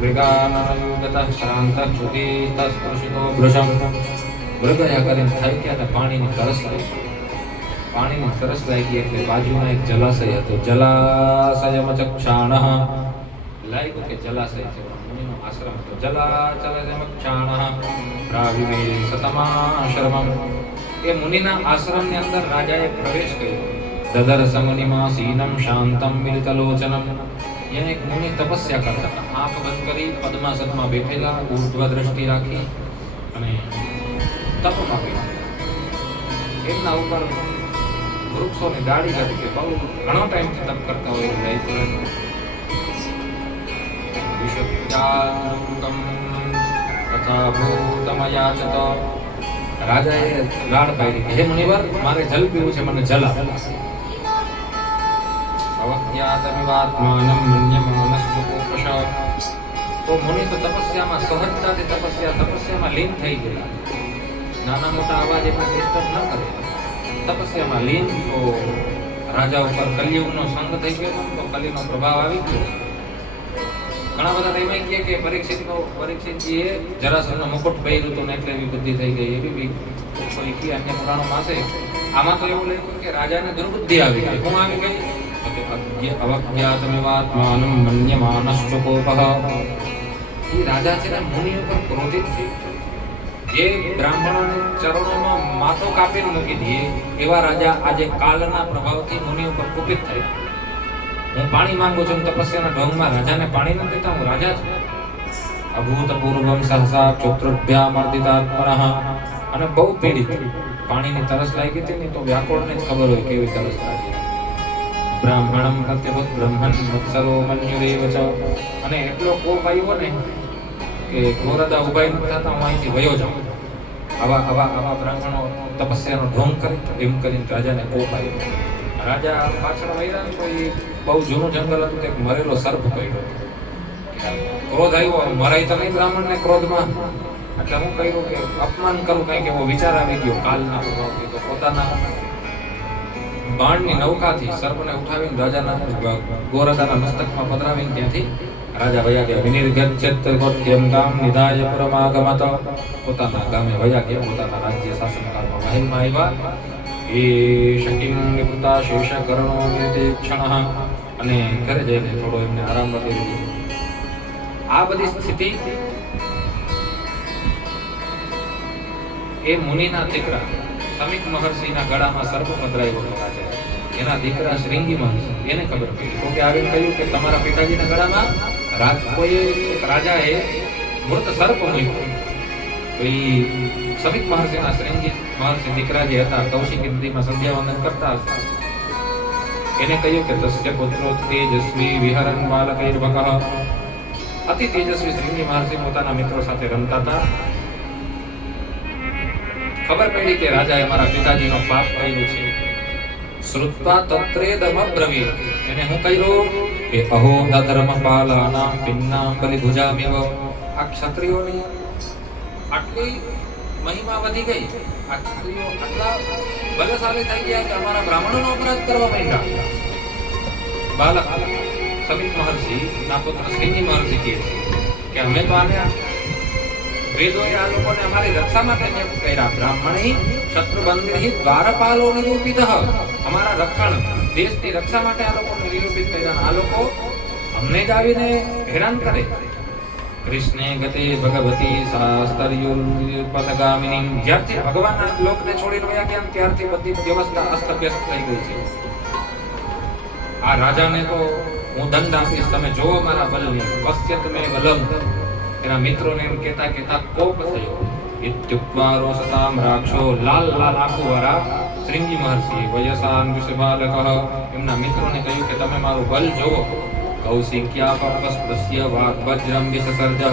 મૃગાનાયુગતઃ શ્રાંતઃ શ્રુતિતઃ સ્પૃશિતો વૃષમ. મૃગયા કરીને થઈ ગયા ને પાણીની તરસ લાગી. પાણીની તરસ લાગી એટલે બાજુમાં એક જલાશય હતો. જલાશયમચક્ષાણઃ. લાગ્યું કે જલાશય છે, મુનિનો આશ્રમ હતો. જલાચલયમક્ષાણઃ પ્રાવિવે સતમાશ્રમમ. એ મુનિના આશ્રમની અંદર રાજાએ પ્રવેશ કર્યો. દદર્શ મુનિમાસીનમ શાંતમ મિલિતલોચનમ. અહીંયા એક મુનિ તપસ્યા કરતા હતા. આંખ બંધ કરી પદ્માસનમાં બેઠેલા, ઉર્ધ્વ દ્રષ્ટિ રાખી અને તપમાં બેઠા. એમના ઉપર વૃક્ષોની ડાળી હતી કે બહુ ઘણો ટાઈમથી તપ કરતા હોય એવું લાગ્યું. વિશુદ્ધાનૃતમ તથા ભૂતમયાચત. રાજાએ લાડ પાડી કે હે મુનિવર, મારે જલ પીવું છે, મને જલ આપ. અવજ્ઞાતમિવાત્માનં મન્યમાનસ્તુપોષ. તો મુનિ તો તપસ્યામાં સહજતાથી તપસ્યામાં લીન થઈ ગયા. નાના મોટા અવાજ એમને ડિસ્ટર્બ ન કરે. તપસ્યામાં લીન. તો રાજા ઉપર કલિયુગનો સંગ થઈ ગયો તો કલિનો પ્રભાવ આવી ગયો. ઘણા બધા એમાં કહે કે પરીક્ષિતજીએ જરાસંધનો મુકુટ પહેર્યું હતું ને એટલે એવી બુદ્ધિ થઈ ગઈ. એવી બી કોઈ કે અન્ય પુરાણોમાં છે. આમાં તો એવું લખ્યું કે રાજાને દુર્બુદ્ધિ આવી ગઈ. શું આવી ગઈ? અવજ્ઞાતમિવાત્માનં મન્યમાનશ્ચકોપઃ. એ રાજા છે ને મુનિ ઉપર ક્રોધિત થઈ. જે બ્રાહ્મણોને ચરણોમાં માથો કાપીને મૂકી દે એવા રાજા આજે કાલના પ્રભાવથી મુનિ ઉપર કુપિત થાય. હું પાણી માંગુ છું તપસ્યાના ઢોંગમાં રાજાને પાણી નથી દેતા, હું રાજા છું. અભૂતપૂર્વમ સહસા ચોત્રોભ્યામર્દિતાત્મનઃ. અને બહુ પીડિત. પાણીની તરસ લાગી હતી ને તો વ્યાકોળને જ ખબર હોય કેવી તરસ લાગી. બ્રાહ્મણમ પ્રત્યભૂત બ્રહ્મણ વત્સરો મન્યુરેવ ચ. અને એટલો કોપ આવ્યો ને કે ગોરદા ઉભાઈ નથી થતા, હું અહીંથી વયો જાઉં. આવા બ્રાહ્મણો તપસ્યાનો ઢોંગ કરી એમ કરીને રાજાને કોપ આવ્યો. રાજા પાછળ વૈરા ને તો એ બહુ જૂનું જંગલ હતું. એક મરેલો સર્પ પડ્યો. ક્રોધ આવ્યો, મરાય તો નહીં બ્રાહ્મણને ક્રોધમાં. એટલે હું કહ્યું કે અપમાન કરું, કંઈક એવો વિચાર આવી ગયો કાલના પ્રભાવથી. તો પોતાના બાણની નૌકાથી સર્પને ઉઠાવીને રાજાના ગોરદાના મસ્તકમાં પધરાવીને ત્યાંથી રાજા વયા ગયા. વિનિર્ગચ્છત કોટ્યમ ગામ નિધાય પરમાગમત. પોતાના ગામે વયા ગયા, પોતાના રાજ્ય શાસનકાળમાં મહેલમાં આવ્યા. એ શકિમ નિવૃત્તા શેષ કરણો નિર્દેક્ષણ. અને ઘરે જઈને થોડો એમને આરામ વગેરે દીધો. આ બધી સ્થિતિ એ મુનિના દીકરા સમિક મહર્ષિના ગળામાં સર્પ પધરાયો હતો રાજા. એના દીકરા શ્રીંગી મહર્ષિ એને ખબર પડી. તો કે આવીને કહ્યું કે તમારા પિતાજીના ગળામાં કોઈ એક રાજાએ મૃત સર્પ મૂક્યો. તો એ સમિક મહર્ષિના શ્રીંગી મહર્ષિ દીકરા જે હતા કૌશિકી નદીમાં સંધ્યા વંદન કરતા હતા. એને કહ્યું કે તસ્ય પુત્રો તેજસ્વી વિહરન બાલકૈર્ભકઃ. અતિ તેજસ્વી શ્રીંગી મહર્ષિ પોતાના મિત્રો સાથે રમતા હતા. ખબર પડી કે રાજાએ મારા પિતાજીનો પાપ કર્યો છે. શ્રુત્વા તત્રેદમબ્રવીત. એને હું કહ્યું કે અહો ધર્મપાલાનામ પિન્નામ બલિભુજામિવ. આ ક્ષત્રિયોની આટલી મહિમા વધી ગઈ, આ ક્ષત્રિયો આટલા બલશાળી થઈ ગયા કે અમારા બ્રાહ્મણોનો અપરાધ કરવા માંડ્યા. બાલક સમિત મહર્ષિ ના પુત્ર શ્રીંગી મહર્ષિ કહે છે કે અમે તો આને વેદોએ આ લોકોને અમારી રક્ષા માટે નિયુક્ત કર્યા. બ્રાહ્મણી શત્રુબંધી દ્વારપાલો નિરૂપિતઃ. અમારા રક્ષણ દેશની રક્ષા માટે આ લોકોને નિરૂપિત કર્યા. આ લોકો અમને જ આવીને હેરાન કરે. કૃષ્ણે ગતે ભગવતી શાસ્ત્રયુપથગામિની. જ્યારથી ભગવાનના લોકને છોડી રહ્યા ગયા ત્યારથી બધી વ્યવસ્થા અસ્તવ્યસ્ત થઈ ગઈ છે. આ રાજાને તો હું દંડ આપીશ, તમે જોવો મારા બલની. પશ્યત મે બલમ. એના મિત્રોને એમ કહેતા કોપ થયો. ઇત્યુક્ત્વા રોષતામ રાક્ષો. લાલ લાલ આંખો વાળા શ્રીંગી મહર્ષિ વયસાન વિષબાલકઃ. એમના મિત્રોને કહ્યું કે તમે મારું બલ જોવો. કૌશિક્યા પર્વસ્પૃશ્ય વાગ્વજ્રમ વિસસર્જઃ.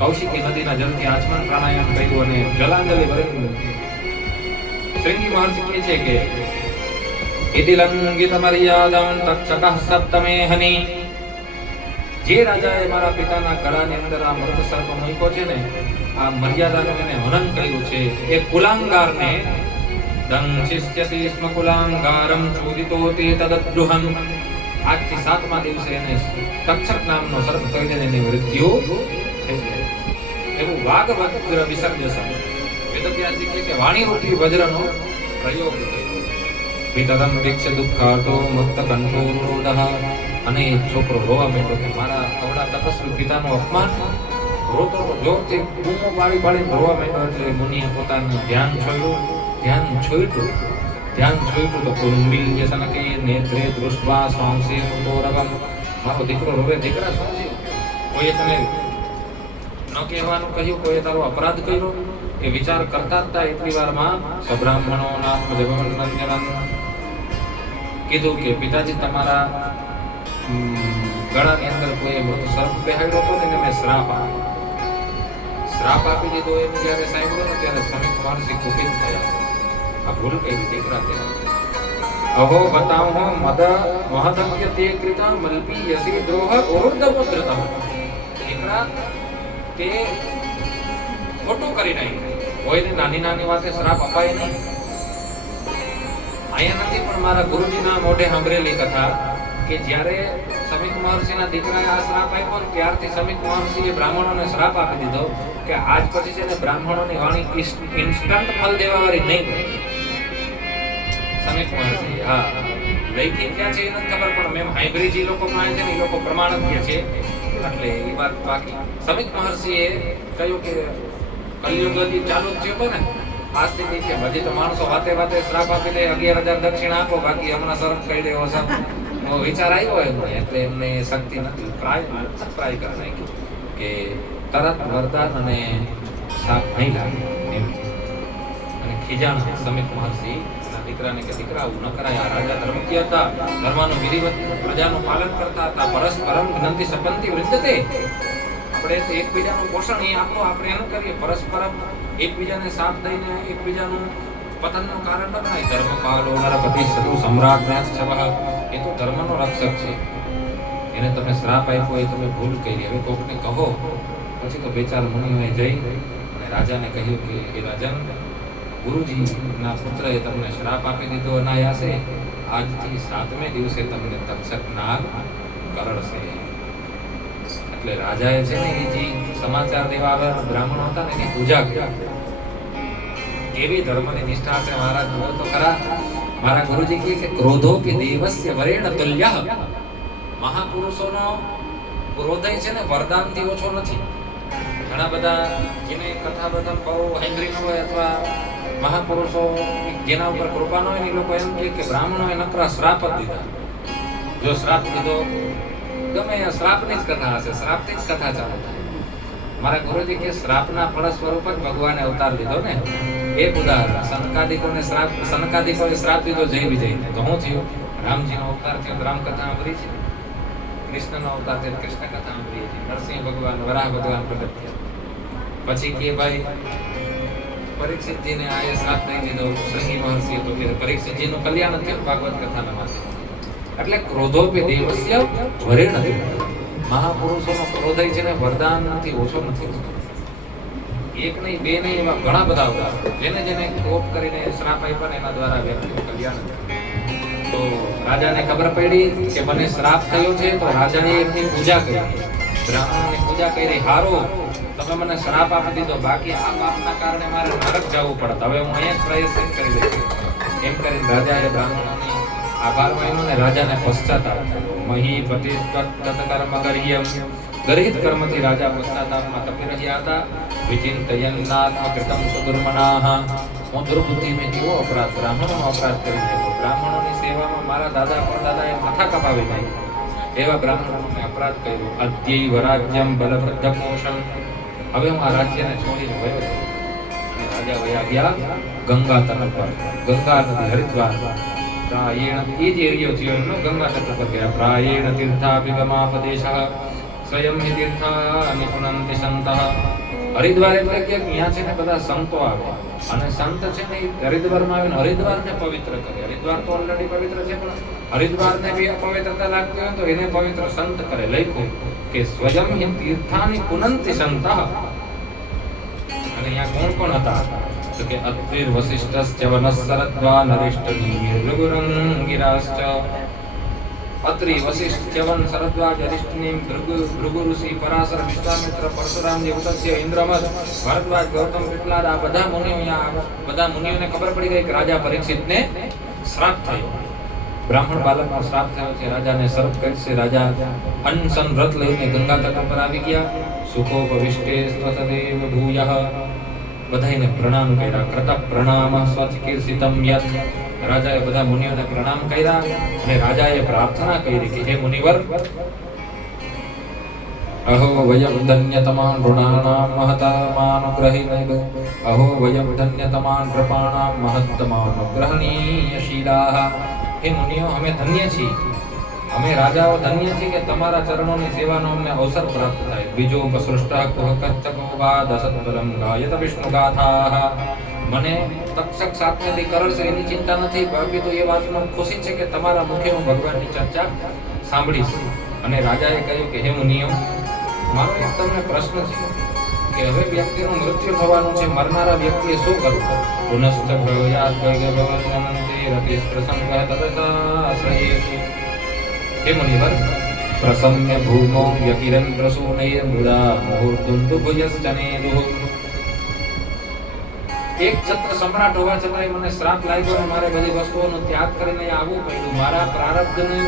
કૌશિકી નદીના જળથી આચમન પ્રાણાયામ કર્યું અને જલાંજલિ ભરીને શ્રીંગી મહર્ષિ કહે છે કે ઇતિ લંઘિત મર્યાદં તક્ષકઃ સપ્તમે હની. જે રાજાએ મારા પિતાના ગળાની અંદર આ મૃત સર્પ મૂક્યો છે ને, આ મર્યાદાનું એને હનન કર્યું છે. એ કુલાંગારને દંશિષ્યતિ સ્મ કુલાંગારમ ચોદિતો તે તદદ્રુહં. આજથી 7મા દિવસે એને તક્ષક નામનો સર્પ કરીને એની મૃત્યુ થઈ જાય. એવું વાઘ વજ્ર વિસર્જસમ. વેદવ્યાસજી કહે કે વાણી રૂપી વજ્રનો પ્રયોગ કર્યો. વિતદમ વિક્ષ દુઃખાતો મુક્ત કંઠો રોદઃ. અને છોકરો રોવા માંડ્યો કે મારા અવળા તપસ્વી પિતાનું અપમાન. રોતો જોરથી બૂમો પાડી પાડીને રોવા માંડ્યો. એટલે મુનિએ પોતાનું ધ્યાન છોડ્યું તો કુંભિલ્ય સનકે નેત્રે દૃષ્ટવા સ્વાંસી તોરવમ. મારો દીકરો રોવે. દીકરા શું થયું? કોઈએ તને ન કહેવાનું કહ્યું, કોઈએ તારો અપરાધ કર્યો? એ વિચાર કરતા હતા એટલી વારમાં સબ્રાહ્મણો નામ દેવનંદન કીધું કે પિતાજી તમારા ગળાની અંદર કોઈ સર્પ બેહાડ્યો હતો ને મેં શ્રાપ આપી દીધો. એમ જ્યારે સાંભળ્યું ને ત્યારે સમિત મહર્ષિ કુપિત થયા. આ ભૂલ કઈ દીકરા તે અહો બતાવો મદ મહદમ્ય તે કૃતા મલ્પી યસી દ્રોહ ઓર્ધપુત્રતઃ. દીકરા તે ખોટું કરી નાખ્યું. કોઈને નાની નાની વાતે શ્રાપ અપાય નહીં. અહીંયા નથી પણ મારા ગુરુજીના મોઢે સાંભળેલી કથા કે જ્યારે સમિત મહર્ષિના દીકરાએ આ શ્રાપ આપ્યો ને ત્યારથી સમિત મહર્ષિએ બ્રાહ્મણોને શ્રાપ આપી દીધો કે આજ પછી છે ને બ્રાહ્મણોની વાણી ઇન્સ્ટન્ટ ફલ દેવાવાળી નહીં. સમિત મહર્ષિ હા લઈથી ક્યાં છે એ નથી ખબર પણ મેમ હાઈબ્રિજી લોકો માને છે ને એ લોકો પ્રમાણજ્ઞ છે એટલે એ વાત બાકી. સમિત મહર્ષિએ કહ્યું કે કલિયુગ હજી ચાલુ જ થયો ને આ સ્થિતિ છે. હજી તો માણસો વાતે વાતે શ્રાપ આપી દે 11,000 દક્ષિણ આપો બાકી હમણાં સરસ કહી દેવો સર વિચાર આવ્યો એમને. એટલે એમને શક્તિ નથી પ્રાય કરી નાખ્યું કે તરત વરદાન અને શાપ નહીં લાગે એમ. અને ખીજાણ સમિત મહર્ષિ દીકરાને કે દીકરા આવું ન કરાય. આ રાજા ધર્મજ્ઞ હતા, ધર્મનું વિધિવત પ્રજાનું પાલન કરતા હતા. પરસ્પરમ જ્ઞંતિ સપંતિ વૃદ્ધતે. આપણે તો એકબીજાનું પોષણ એ આપણું આપણે એનું કરીએ. પરસ્પરમ એકબીજાને સાથ દઈને એકબીજાનું પતનનું કારણ ન બનાય. ધર્મપાલો નરપતિ સતુ સમ્રાટ છવ. એ તો ધર્મનો રક્ષક છે. એને તમે શ્રાપ આપ્યો એ તમે ભૂલ કરી. હવે કોકને કહો. પછી તો બેચાર મુનિઓએ જઈ અને રાજાને કહ્યું કે એ રાજન ગુરુજીના પુત્રએ તમને શ્રાપ આપી દીધો અનાયાસે. આજથી 7મે દિવસે તમને તક્ષક નાગ કરડશે. એટલે રાજાએ છે ને એ જે સમાચાર દેવા આવ્યા બ્રાહ્મણો હતા ને એની પૂજા કરી. કેવી ધર્મની નિષ્ઠા છે મહારાજ જુઓ તો ખરા. મારા ગુરુજી કહે કે ક્રોધો કે દેવસ્ય વરેણ તુલ્યઃ. મહાપુરુષોનો ક્રોધ છે ને વરદાનથી ઓછો નથી. ઘણા બધા જેને કથા બધા બહુ હેન્દ્રી ન હોય અથવા મહાપુરુષો જેના ઉપર કૃપા ન હોય એ લોકો એમ કે બ્રાહ્મણોએ નકરા શ્રાપ જ દીધા. જો શ્રાપ દીધો ગમે એ શ્રાપની જ કથા હશે, શ્રાપથી જ કથા ચાલુ થાય. મારા ગુરુજી કે શ્રાપના ફળ સ્વરૂપ જ ભગવાને અવતાર લીધો ને. એક ઉદાહરણ, સનકાદિકોએ શ્રાપ દીધો જય વિજયને, તો શું થયું? રામજીનો અવતાર થયો, રામકથા સાંભળી છે. કૃષ્ણનો અવતાર થયો, કૃષ્ણ કથા સાંભળી છે. નરસિંહ ભગવાન, વરાહ ભગવાન પ્રગટ થયા. પછી કે ભાઈ પરીક્ષિતજીને આએ શ્રાપ નહીં દીધો, શૃંગી મહર્ષિ તો કે પરીક્ષિતજીનું કલ્યાણ થયું ભાગવત કથાના માધ્યમથી. એટલે ક્રોધોપી દેવસ્ય વરેણ. મહાપુરુષોનો ક્રોધ છે ને વરદાનથી ઓછો નથી. એક નહીં બે નહીં એવા ઘણા બધા ઉદાહરણો જેને જેને કોપ કરીને શ્રાપ આપ્યા એના દ્વારા વ્યક્તિનું કલ્યાણ થયું. તો રાજાને ખબર પડી કે મને શ્રાપ થયો છે, તો રાજાએ એમની પૂજા કરી, બ્રાહ્મણની પૂજા કરી. હારો તમે મને શ્રાપ આપી દીધો, બાકી આ પાપના કારણે મારે નરક જવું પડત, હવે હું અહીંયા જ પ્રાયશ્ચિત કરી દઈશ. એમ કરીને રાજાએ બ્રાહ્મણોની આભાર માન્યો ને રાજાને પશ્ચાતાપ થયો. મહી પતિસ્તત્કર્મ ગર્હ્યમ. ગર્હિત કર્મથી રાજા પશ્ચાતાપમાં તપી રહ્યા હતા. વિચિંતયન્નાત્મકૃતમ સુદુર્મનાઃ. હું દુર્બુદ્ધિ મેં કેવો અપરાધ, બ્રાહ્મણોનો અપરાધ કરી દીધો. બ્રાહ્મણોની સેવામાં મારા દાદા પરદાદાએ માથા કપાવી નાખી, એવા બ્રાહ્મણોનો મેં અપરાધ કર્યો. અદ્યૈવ રાજ્યમ બલવૃદ્ધકોશમ. હવે હું આ રાજ્યને છોડીને ગયો છું. અને રાજા વયા ગયા ગંગા તટ પર. ગંગા નદી હરિદ્વાર પ્રાયેણ એ જ એરિયો થયો એમનો. ગંગા તટ પર ગયા. પ્રાયેણ તીર્થાભિગમાપદેશઃ સ્વયં હિ તીર્થા નિપુનંતિ સંતઃ. હરિદ્વાર એટલે કે અહીંયા છે ને બધા સંતો આવે, અને સંત છે ને હરિદ્વારમાં આવીને હરિદ્વારને પવિત્ર કરે. હરિદ્વાર તો ઓલરેડી પવિત્ર છે, પણ હરિદ્વારને બી અપવિત્રતા લાગતી હોય તો એને પવિત્ર સંત કરે. લખ્યું કે સ્વયં હિ તીર્થાની પુનંતિ સંતઃ. અને અહીંયા કોણ કોણ હતા? તો કે અત્રિર વસિષ્ઠશ્ચ વનસ્સરદ્વા નરિષ્ઠની ભૃગુરં ગિરાશ્ચ. અત્રિ વસિષ્ઠ ચ્યવન શરદ્વાજ અરિષ્ટની ભૃગુ ઋષિ પરાશર વિશ્વામિત્ર પરશુરામજી ઉતસ્ય ઇન્દ્રમદ ભરદ્વાજ ગૌતમ પ્રહલાદ આ બધા મુનિઓ અહીંયા. બધા મુનિઓને ખબર પડી ગઈ કે રાજા પરીક્ષિતને શ્રાપ થયો, બ્રાહ્મણ બાલકનો શ્રાપ થયો છે. રાજાને સર્પ કરશે. રાજા અનશન વ્રત લઈને ગંગા તટ પર આવી ગયા. સુખોપવિષ્ટે સ્વતદેવ ભૂયઃ. બધાઈને પ્રણામ કર્યા. કૃત પ્રણામ સ્વચિકીર્ષિતમ યત. રાજાએ બધા મુનિઓને પ્રણામ કર્યા અને રાજાએ પ્રાર્થના કરી કે હે મુનિવર, અહો વયમ ધન્યતમાન ઋણાનામ મહતમાનુગ્રહિણૈ. અહો વયમ ધન્યતમાન કૃપાણામ મહત્તમાનુગ્રહણીયશીલાઃ. હે મુનિઓ, અમે ધન્ય છીએ, અમે રાજાઓ ધન્ય છીએ કે તમારા ચરણોની સેવાનો અમને અવસર પ્રાપ્ત થાય. બીજો પસૃષ્ટઃ કચ્ચકો વા દશતરમ ગાયત વિષ્ણુ ગાથાઃ. મને તક્ષક સાપનેથી કરડશે એની ચિંતા નથી, બાકી તો એ વાતનો ખુશી છે કે તમારા મુખે હું ભગવાનની ચર્ચા સાંભળીશ. અને રાજાએ કહ્યું કે હે મુનિઓ, મારો એક તમને પ્રશ્ન છે કે હવે વ્યક્તિનું મૃત્યુ થવાનું છે, મરનારા વ્યક્તિએ શું કરવું? પુનશ્ચ ભવયાત ભગવન્તિ રતિઃ પ્રસંગઃ તદસાશ્રયેષુ. હે મુનિવર, પ્રસમ્ય ભૂમો વ્યકિરન પ્રસૂનૈર મુદા મુહુર્દુંદુભયશ્ચનેદુઃ. એક છત્ર સમ્રાટ હોવા છતાંય મને શ્રાપ લાગ્યો અને મારે બધી વસ્તુઓનો ત્યાગ કરીને આવવું પડ્યું. મારા પ્રારબ્ધનું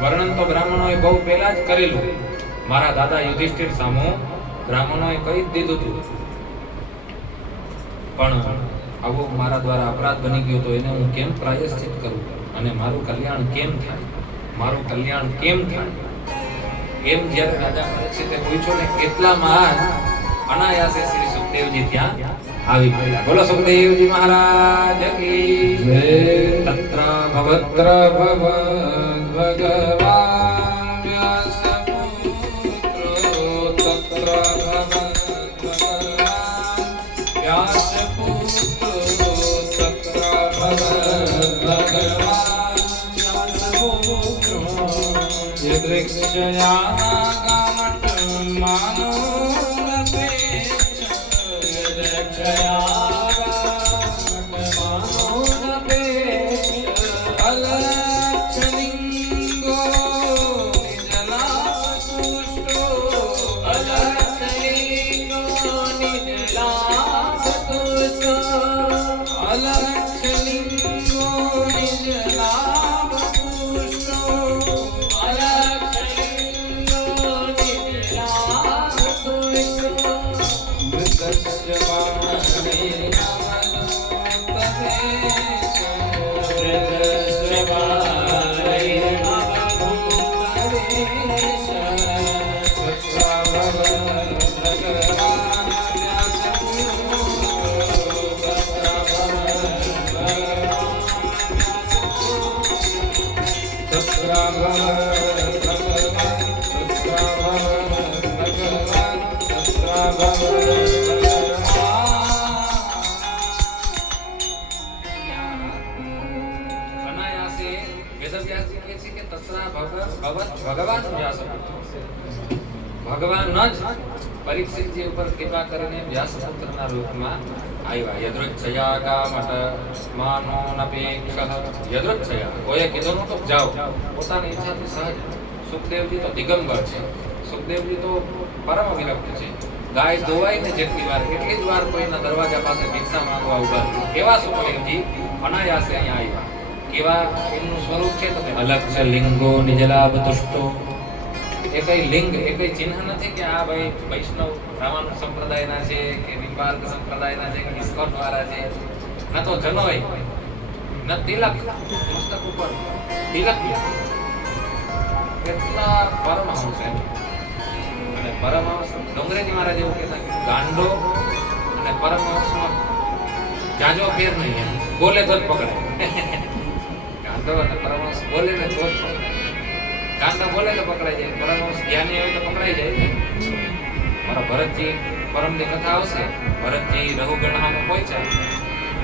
વર્ણન તો બ્રાહ્મણોએ બહુ પહેલા જ કરેલું. મારા દાદા યુધિષ્ઠિર સામો બ્રાહ્મણોએ કહી જ દીધું હતું, પણ આવો મારા દ્વારા અપરાધ બની ગયો તો એને હું કેમ પ્રાયશ્ચિત કરું અને મારું કલ્યાણ કેમ થાય, મારું કલ્યાણ કેમ થાય? એમ જ્યારે રાજા પરીક્ષિતે પૂછ્યું ને કેટલા મહાન અનાયાસે શ્રી સુખદેવજી ત્યાં આવી ગયા. બોલો સુખદેવજી મહારાજ કી જય. તત્ર ભગવાન વ્યાસપુત્રો, તત્ર ભગવાન વ્યાસપુત્રો, તત્ર ભગવાન વ્યાસપુત્રો. યદૃક્ષયા ગામટ ભગવાન ભગવાન જ પરીક્ષિતજી ઉપર કૃપા કરીને વ્યાસપુત્રના રૂપમાં આવ્યા. યદૃચ્છયા કામટ માનો નપેક્ષઃ. યદૃચ્છયા કોઈએ કીધું નતો જાઓ, પોતાની ઈચ્છાથી સહજ. સુખદેવજી તો દિગંબર છે, સુખદેવજી તો પરમ વિરક્ત છે. ગાય દોવાય ને જેટલી વાર એટલી જ વાર કોઈના દરવાજા પાસે ભિક્ષા માંગવા ઉભા. એવા સુખદેવજી અનાયાસે અહીંયા આવ્યા. કેવા એમનું સ્વરૂપ છે તો કે અલક્ષ્ય લિંગો નિજલાભ તુષ્ટો. એ કઈ લિંગ, એ કઈ ચિહ્ન નથી કે આ ભાઈ વૈષ્ણવ રામાનુજ સંપ્રદાયના છે કે નિંબાર્ક સંપ્રદાયના છે કે ઇસ્કોન વાળા છે. ન તો જનોય ન તિલક, મસ્તક ઉપર તિલક. કેટલા પરમહંસ એમ. અને પરમહંસ ડોંગરેજી મહારાજ એવું કહેતા કે ગાંડો અને પરમહંસમાં જાજો ફેર નહીં એમ. બોલે તો જ પકડે. ગાંડો અને પરમહંસ બોલે ને તો જ પકડે. ગાંડા બોલે તો પકડાઈ જાય, પરમહંસ જ્ઞાની હોય તો પકડાઈ જાય. મારા ભરતજી પરમની કથા આવશે. ભરતજી રઘુગણ સામે પહોંચ્યા.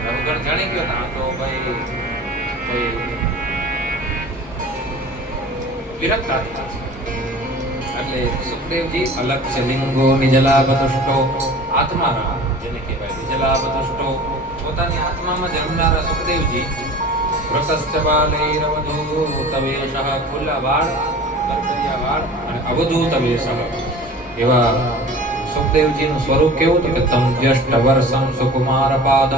રઘુગણ જાણી ગયો ના તો ભાઈ કોઈ વિરક્તાધિ છે. એટલે સુખદેવજી અલક્ષ્ય લિંગો નિજલાભ તુષ્ટો. આત્મારામ જેને કહેવાય નિજલાભ તુષ્ટો. પોતાની આત્મામાં જન્મનારા સુખદેવજી વૃતશ્ચ બાલૈરવધૂત વેશઃ. ખુલ્લા વાળ, લંબિયા વાળ અને અવધૂત વેશઃ. એવા સુખદેવજીનું સ્વરૂપ કેવું તો કે તમ જ્યેષ્ઠ વર્ષમ સુકુમાર પાદ.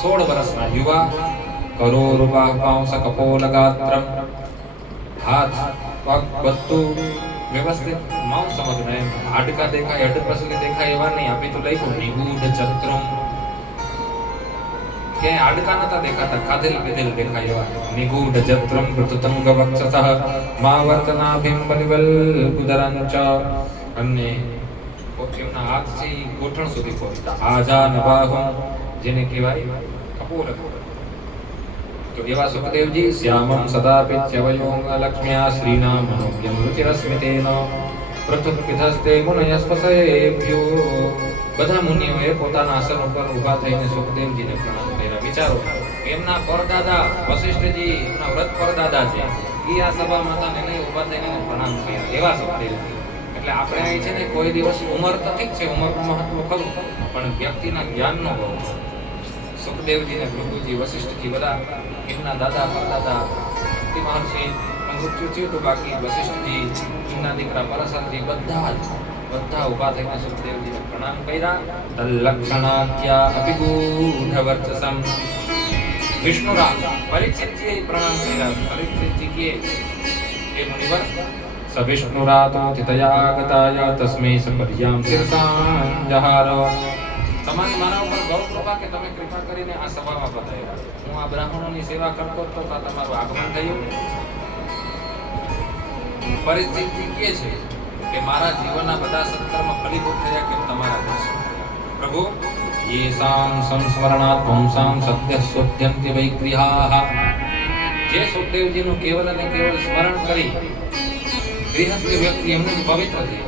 16 વર્ષના યુવા, કરોરુપા પાંસ કપોલ ગાત્રમ. હાથ પગ બધું વ્યવસ્થિત માઉસ સમજવું એમ. હાડકા દેખાય, અડકસલી દેખાય એવા નહીં. આપી તો લખ્યું નિગૂઢ ચત્રમ. કે હાડકા નતા દેખાતા, ખાધેલ પીધેલ દેખાય એવા. નિગૂઢ ચત્રમ પૃથુતંગ વક્ષસઃ માવર્તનાભિમ બલિવલ ઉદરંચ. અને એમના હાથથી ગોઠણ સુધી પહોંચતા. આજા નભાહું જેને કહેવાય કપોલ. તો એવા સુખદેવજી શ્યામમ સદાપિ ચ્યવયોમ લક્ષ્મ્યા શ્રીનામ મનોજ્ઞમ રુચિરસ્મિતેન પૃથુક પિધસ્તે ગુણયસ્પસેભ્યો. બધા મુનિઓએ પોતાના આસન ઉપર ઊભા થઈને સુખદેવજીને પ્રણામ કર્યા. વિચારો, એમના પરદાદા વશિષ્ઠજી, એમના વ્રત પરદાદા છે, એ આ સભામાં હતા ને નહીં ઊભા થઈને પ્રણામ કર્યા. એવા સુખદેવજી. એટલે આપણે અહીં છે ને કોઈ દિવસ ઉંમર તો ઠીક છે, ઉંમરનું મહત્વ ખરું, પણ વ્યક્તિના જ્ઞાનનો બહુ. સુખદેવજી ને ભૃગુજી, વશિષ્ઠજી બધા એમના દાદા પરદાદા મહર્ષિ મૃત્યુ થયું તો બાકી વશિષ્ઠજી, એમના દીકરા પરાશરજી બધા ઉભા થઈને સુખદેવજીને પ્રણામ કર્યા. તલ્લક્ષણાખ્યા અપિગૂઢ વર્ચસમ. વિષ્ણુરામ પરીક્ષિતજીએ પ્રણામ કર્યા. પરીક્ષિતજી કહે હે મુનિવર સ વિષ્ણુરાતો તિતયાગતાય તસ્મૈ સપર્યામ શિરસાં જહાર. તમારી મારા ઉપર બહુ કૃપા કે તમે કૃપા કરીને આ સભામાં પધાર્યા. હું આ બ્રાહ્મણોની સેવા કરતો તો તમારું આગમન થયું. પરિસ્થિતિ કહે છે કે મારા જીવનના બધા સત્કર્મ ફલીભૂત થયા કે તમારા દર્શન. પ્રભુ યેસામ સંસ્મરણાત પુંસામ સત્ય સુદ્યંતિ વૈગૃહાઃ. જે સુખદેવજીનું કેવલ અને કેવલ સ્મરણ કરી ગૃહસ્થ વ્યક્તિ એમનું પવિત્ર થઈ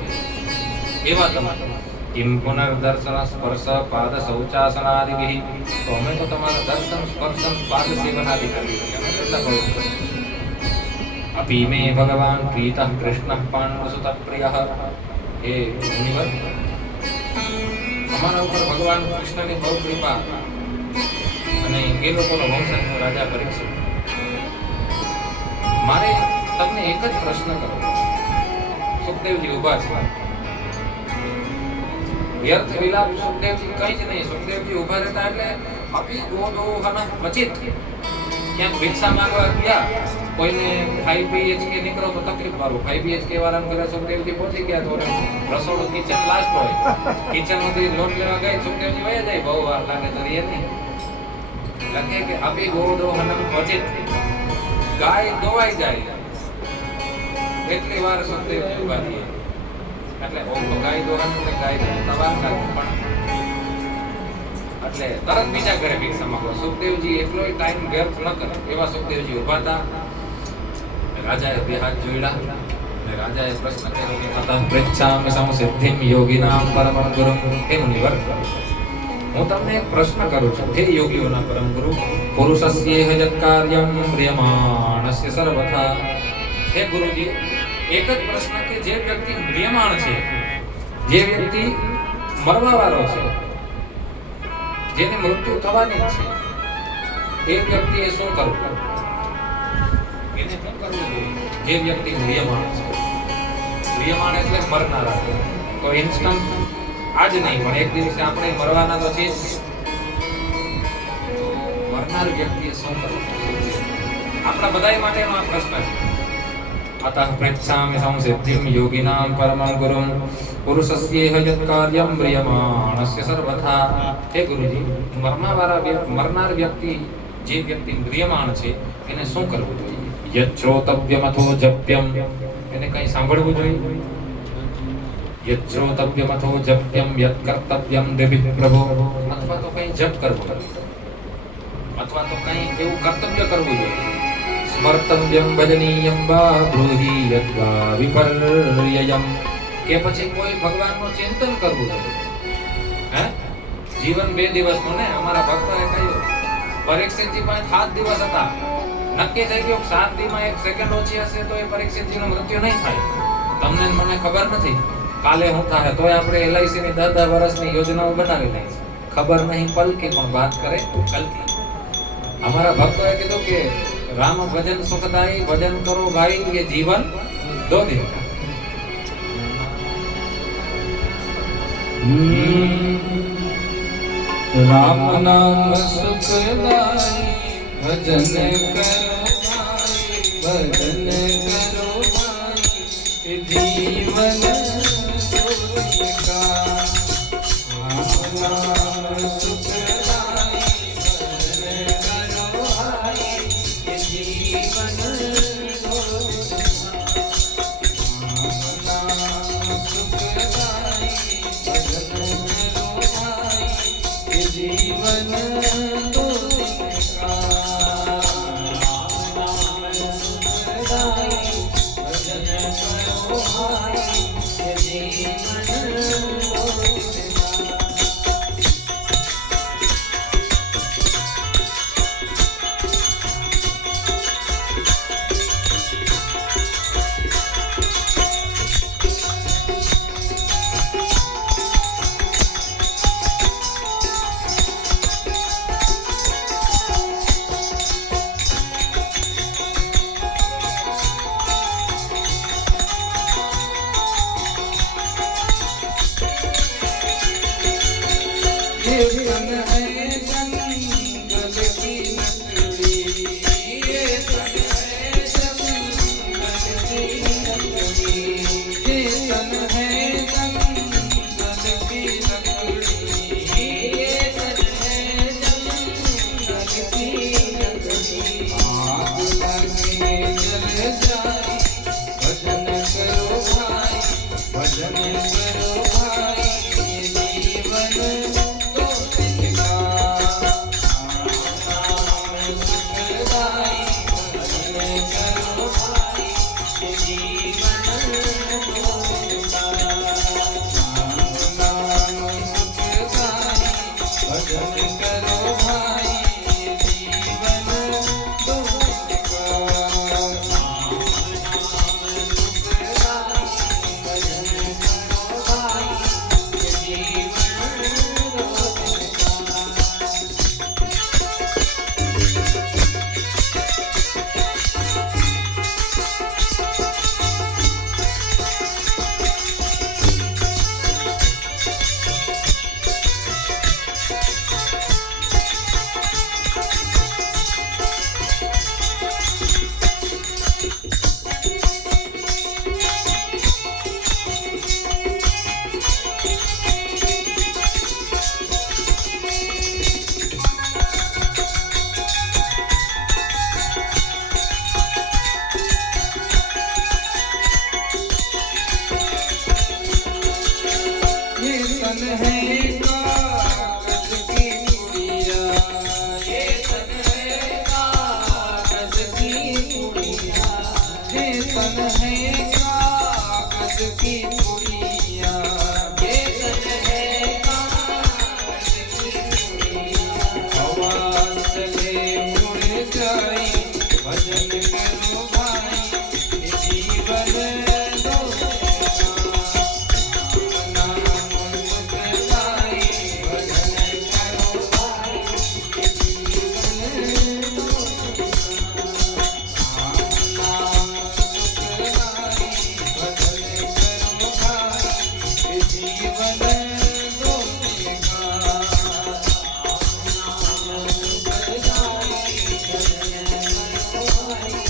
એવા તમારા કિમ પુનર્દર્શન સ્પર્શ પાદ શૌચાસનાદિભિ. તો અમે તો તમારા દર્શન સ્પર્શન પાદ સેવનાદિ કરી અમે કેટલા પવિત્ર. અપી મે ભગવાન પ્રીતઃ કૃષ્ણ પાંડવસુત પ્રિયઃ. હે મુનિવર, અમારા ઉપર ભગવાન કૃષ્ણની બહુ કૃપા અને એ લોકોનો વંશજનો રાજા પરીક્ષિત. મારે તમને એક જ પ્રશ્ન કરવો. સુખદેવજી ઉભા છે. વ્યર્થ વિલાપ સુખદેવજી કઈ જ નહીં. સુખદેવજી ઉભા રહેતા એટલે અપી ગોદોહન વચિત. ક્યાંક ભિક્ષા માંગવા ગયા, કોઈને 5 BHK નીકળો તો તકલીફ વાળું. 5 BHK વાળાને ઘરે સુખદેવજી પહોંચી ગયા તો રસોડું કિચન લાસ્ટ હોય. કિચનમાંથી લોટ લેવા ગઈ સુખદેવજી વયા જાય. બહુ વાર લાગે તો એ નહીં. લખે કે અપી ગોદોહન વચિત. ગાય દોવાઈ જાય એટલી વાર સુખદેવજી ઉભા થયા. એટલે ઓમ ગાય દોહન એટલે ગાય તવાર લાગે પણ એટલે તરત બીજા ઘરે ભિક્ષા માંગો. સુખદેવજી એટલો ટાઈમ વ્યર્થ ન કરે એવા સુખદેવજી ઉભા હતા. રાજાએ બે હાથ જોડ્યા અને રાજાએ પ્રશ્ન કર્યો કે માતા પૃચ્છામિ સંસિદ્ધિમ યોગિનામ પરમં ગુરુમ. હે મુનિવર, હું તમને એક પ્રશ્ન કરું છું. હે યોગીઓના પરમ ગુરુ, પુરુષસ્યેહ યત્ કાર્યમ મ્રિયમાણસ્ય સર્વથા. હે ગુરુજી, એક જ પ્રશ્ન કે જે વ્યક્તિ મ્રિયમાણ છે, જે વ્યક્તિ મરવા વાળો છે, જેની મૃત્યુ થવાની જ છે, એ વ્યક્તિએ શું કરવું? એને શું કરવું જોઈએ? જે વ્યક્તિ મ્રિયમાણ છે, મ્રિયમાણ એટલે મરનારા. તો ઇન્સ્ટન્ટ આજ નહીં પણ એક દિવસે આપણે મરવાના તો છે જ. મરનાર વ્યક્તિએ શું કરવું? આપણા બધા માટેનો આ પ્રશ્ન છે. અતઃ પૃચ્છામિ સંસિદ્ધિમ યોગિનામ પરમં ગુરુમ પુરુષસ્યેહ યત્ કાર્યમ મ્રિયમાણસ્ય સર્વથા. હે ગુરુજી, મરનાર વ્યક્તિ, જે વ્યક્તિ મ્રિયમાણ છે, એને શું કરવું જોઈએ? યત્ શ્રોતવ્યમ અથો જપ્યમ. એને કંઈ સાંભળવું જોઈએ? યત્ શ્રોતવ્યમ અથો જપ્યમ યત્ કર્તવ્યમ દેવી પ્રભો. અથવા તો કંઈ જપ કરવો જોઈએ, અથવા તો કંઈ એવું કર્તવ્ય કરવું જોઈએ. સ્મર્તવ્યમ ભજનીયમ વા બ્રૂહિ યદ્વા વિપર્યયમ. કે પછી કોઈ ભગવાનનું ચિંતન કરવું જોઈએ. હે, જીવન 2 દિવસનું ને. અમારા ભક્તોએ કહ્યું પરીક્ષિતજી પાસે 7 દિવસ હતા, નક્કી થઈ ગયું 7 દિવસમાં 1 સેકન્ડ ઓછી હશે તો એ પરીક્ષિતજીનું મૃત્યુ નહીં થાય. તમને મને ખબર નથી કાલે શું થાય, તોય આપણે LIC ની 10 વર્ષની યોજનાઓ બનાવી લઈએ. ખબર નહીં પલકી પણ વાત કરે કલકી. અમારા ભક્તોએ કીધું કે રામ ભજન સુખદાયી, ભજન કરો ભાઈ, ये जीवन 2 दिन का. राम नाम सुखदाई, भजन करो भाई, भजन करो भाई, जीवन दो दिन का. राम नाम सुखदाई, भजन करो भाई, जीवन दो दिन का. राम नाम सुखदाई, भजन करो भाई, जीवन दो दिन का. राम नाम सुखदाई, भजन करो भाई, जीवन दो दिन का. ये तन है जंगल की लकड़ी, ये तन है जंगल की लकड़ी, ये तन है जंगल की लकड़ी, ये तन है जंगल की लकड़ी. आग लगे जल जाए, भजन करो भाई, भजन करो भाई, ये जीवन दो दिन का. राम नाम सुखदाई, भजन करो भाई, ये जीवन दो दिन का. राम नाम सुखदाई, भजन करो भाई, ये जीवन दो दिन का. तन है कागज की पुड़िया, ये तन है कागज की पुड़िया। हवा चले उड़ जाए भजन करो भाई, जीवन दो नाम मुझ गाए भजन करो भाई, जीवन दो नाम सुख गाए भजन करो भाई, जीवन दो नाम सुख गाए भजन करो भाई,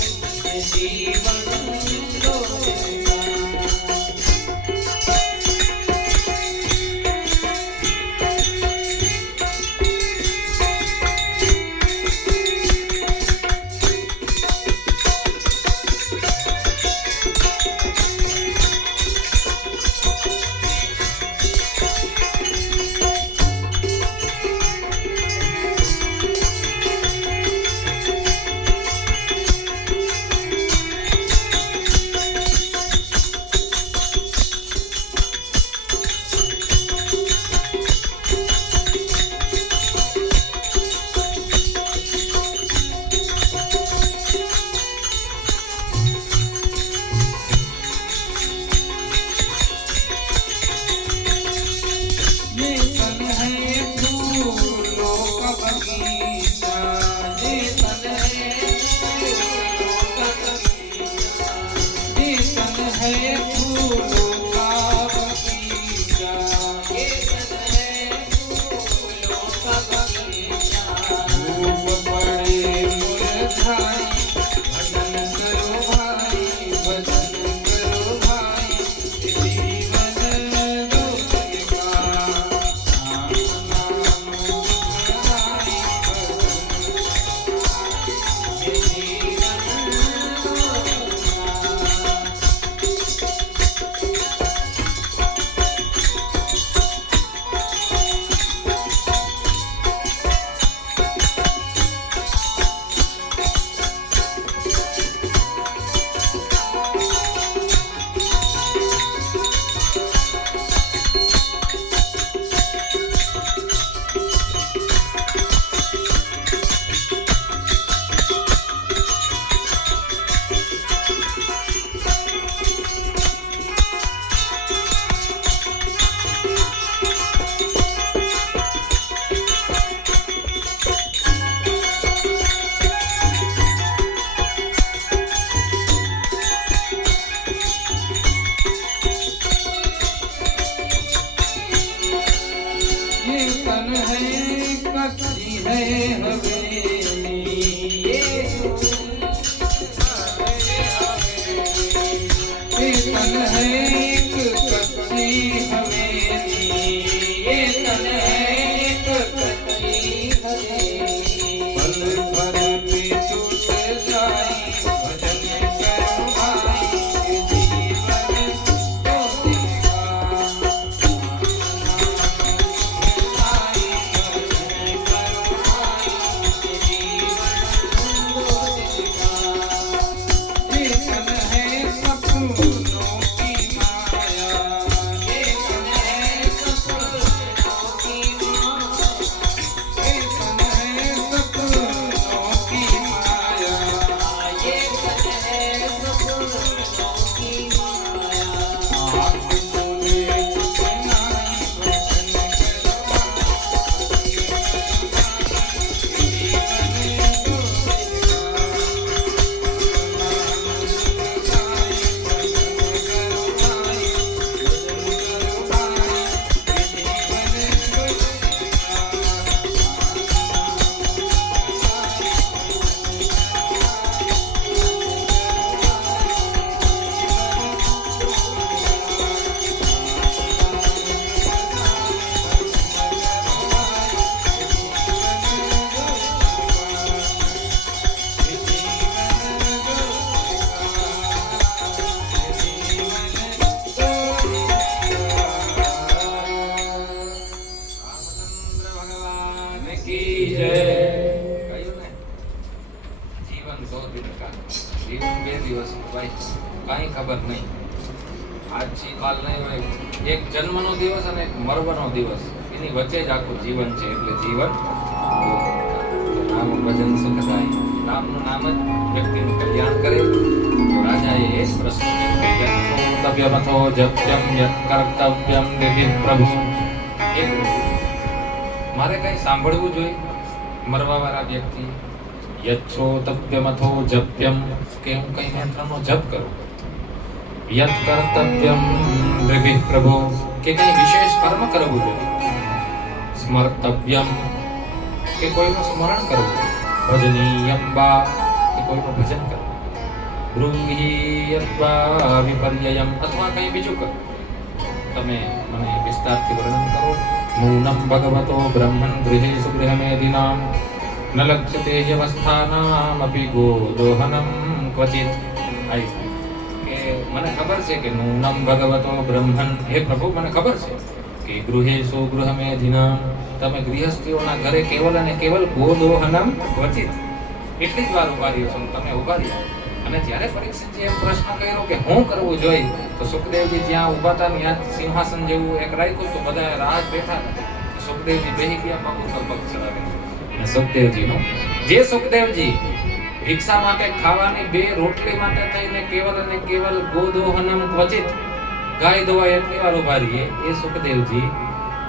દો દિન કા જીવન 2 દિવસ ભાઈ કાંઈ ખબર નહીં. આજથી કાલ નહીં હોય. એક જન્મનો દિવસ અને એક મરવાનો દિવસ, એની વચ્ચે જ આખું જીવન છે. એટલે જીવન નામ ભજન સુખદાય. નામનું નામ જ વ્યક્તિનું કલ્યાણ કરે. તો રાજાએ એ જ પ્રશ્ન કર્તવ્યમથો જપ્યમ યત કર્તવ્યમ નિધિ પ્રભુ. એક મારે કઈ સાંભળવું જોઈએ મરવાવાળા વ્યક્તિ? યચ્છોતવ્યમથો જપ્યમ, કે હું કઈ મંત્રનો જપ કરું. યત કર્તવ્યમ નિધિ પ્રભુ, કે કઈ વિશેષ કર્મ કરવું જોઈએ. સ્મર્તવ્યમ, કે કોઈનું સ્મરણ કરવું. ભજનીયમ વા, કે કોઈનું ભજન કરવું. બ્રૂહીયત્વા વિપર્યયમ, અથવા કંઈ બીજું કરો. તમે મને વિસ્તારથી વર્ણન કરો. નૂનમ ભગવતો બ્રહ્મણ ગૃહેષુ ગૃહમેધિનામ ન લક્ષ્યતે યવસ્થાનામપી ગોદોહનમ ક્વચિત. કે મને ખબર છે કે નૂનમ ભગવતો બ્રહ્મણ, હે પ્રભુ મને ખબર છે કે ગૃહેષુ ગૃહમેધિનામ, તમે ગૃહસ્થીઓના ઘરે કેવલ અને કેવલ ગોદોહનમ ક્વચિત એટલી જ વાર ઉભા રહ્યો છો. તમે ઉભા રહ્યા અને જ્યારે પરીક્ષિતજી એમ પ્રશ્ન કર્યો કે હું કરવું જોઈએ, તો સુખદેવજી જ્યાં ઊભા હતા ત્યાં સિંહાસન જેવું એક રાખ્યું, તો બધા રાહ જ બેઠા હતા. સુખદેવજી બેહી ગયા પગ ઉપર પગ ચડાવીને. અને સુખદેવજીનું જે સુખદેવજી ભિક્ષા માટે ખાવાની 2 રોટલી માટે થઈને કેવલ અને કેવલ ગોદોહનમ ક્વચિત ગાય દોવાય એટલી વાર ઉભા રહીએ, એ સુખદેવજી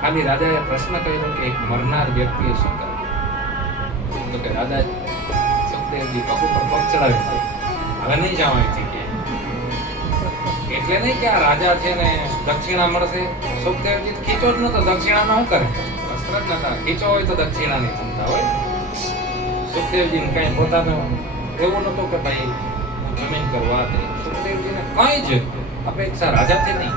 ખાલી રાજાએ પ્રશ્ન કર્યો કે એક મરનાર વ્યક્તિએ શું કરવું. તો કે રાજા સુખદેવજી પગ ઉપર પગ ચડાવીને હવે નહીં જાવ અહીંથી કે. એટલે નહીં કે આ રાજા છે ને દક્ષિણા મળશે. સુખદેવજી ખીચો જ નતો, દક્ષિણા શું કરે? વસ્ત્ર જ નતા. ખીચો હોય તો દક્ષિણાની ચિંતા હોય. સુખદેવજીને કઈ પોતાનું એવું નતું કે ભાઈ જમીન કરવા દે. સુખદેવજીને કઈ જ અપેક્ષા રાજાથી નહીં.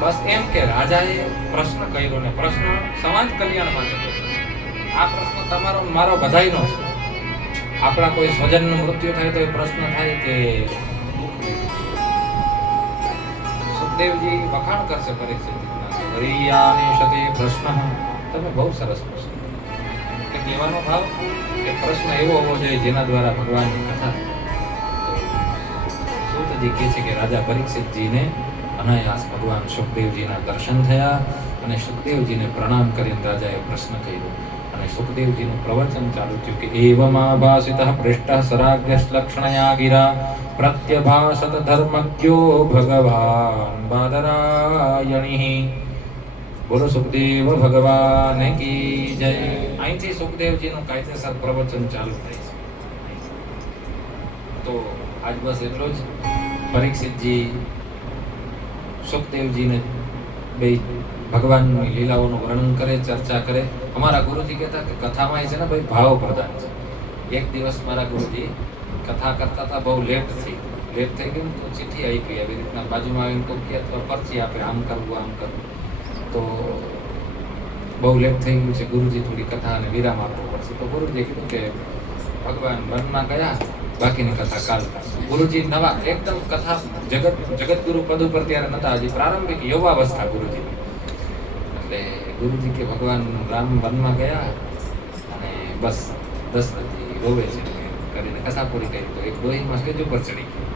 બસ એમ કે રાજાએ પ્રશ્ન કર્યો ને પ્રશ્ન સમાજ કલ્યાણ માટે છે. આ પ્રશ્ન તમારો મારો બધાયનો છે. આપણા કોઈ સ્વજનનું મૃત્યુ થાય તો એ પ્રશ્ન થાય કે સુખદેવજી વખાણ કરશે પરીક્ષિતના. હરિયાનિશતે પ્રશ્ન, તમે બહુ સરસ પ્રશ્ન. એટલે કહેવાનો ભાવ કે પ્રશ્ન એવો હોવો જોઈએ જેના દ્વારા ભગવાનની કથા. સૂતજી કહે છે કે રાજા પરીક્ષિતજીને અનાયાસ ભગવાન સુખદેવજીના દર્શન થયા અને સુખદેવજીને પ્રણામ કરીને રાજાએ પ્રશ્ન કર્યો. અને સુખદેવજીનું પ્રવચન ચાલુ થયું કે એવમાભાસિતઃ પૃષ્ટઃ સરાગ્યશ્લક્ષણયા ગિરા પ્રત્યભાસત ધર્મજ્ઞો ભગવાન બાદરાયણિ. બોલો સુખદેવ ભગવાન કી જય. અહીંથી સુખદેવજીનું કાયદેસર પ્રવચન ચાલુ થાય છે. તો આજ બસ એટલો જ. પરીક્ષિતજી સુખદેવજીને બે ભગવાનની લીલાઓનું વર્ણન કરે, ચર્ચા કરે. અમારા ગુરુજી કહેતા કે કથામાં છે ને ભાઈ ભાવ પ્રધાન છે. એક દિવસ મારા ગુરુજી કથા કરતા હતા, બહુ લેટ થઈ ગયું તો ચિઠ્ઠી આવી ગઈ. આવી રીતના બાજુમાં આવીને કોઈ કે અથવા પરચી આપે, આમ કરવું આમ કરવું. તો બહુ લેટ થઈ ગયું છે, ગુરુજી થોડી કથાને વિરામ આપવો પડશે. તો ગુરુજીએ કીધું કે ભગવાન વનમાં ગયા, બાકીની કથા કાલ કરશે. ગુરુજી નવા એકદમ કથા જગતગુરુ પદ ઉપર ત્યારે નતા, હજી પ્રારંભિક યુવાવસ્થા ગુરુજી. એટલે ગુરુજી કે ભગવાન રામ વનમાં ગયા અને બસ દશરથજી રોવે છે કરીને કથા પૂરી કરી. તો એક ડોહીમાં સ્ટેજ ઉપર ચડી ગયો.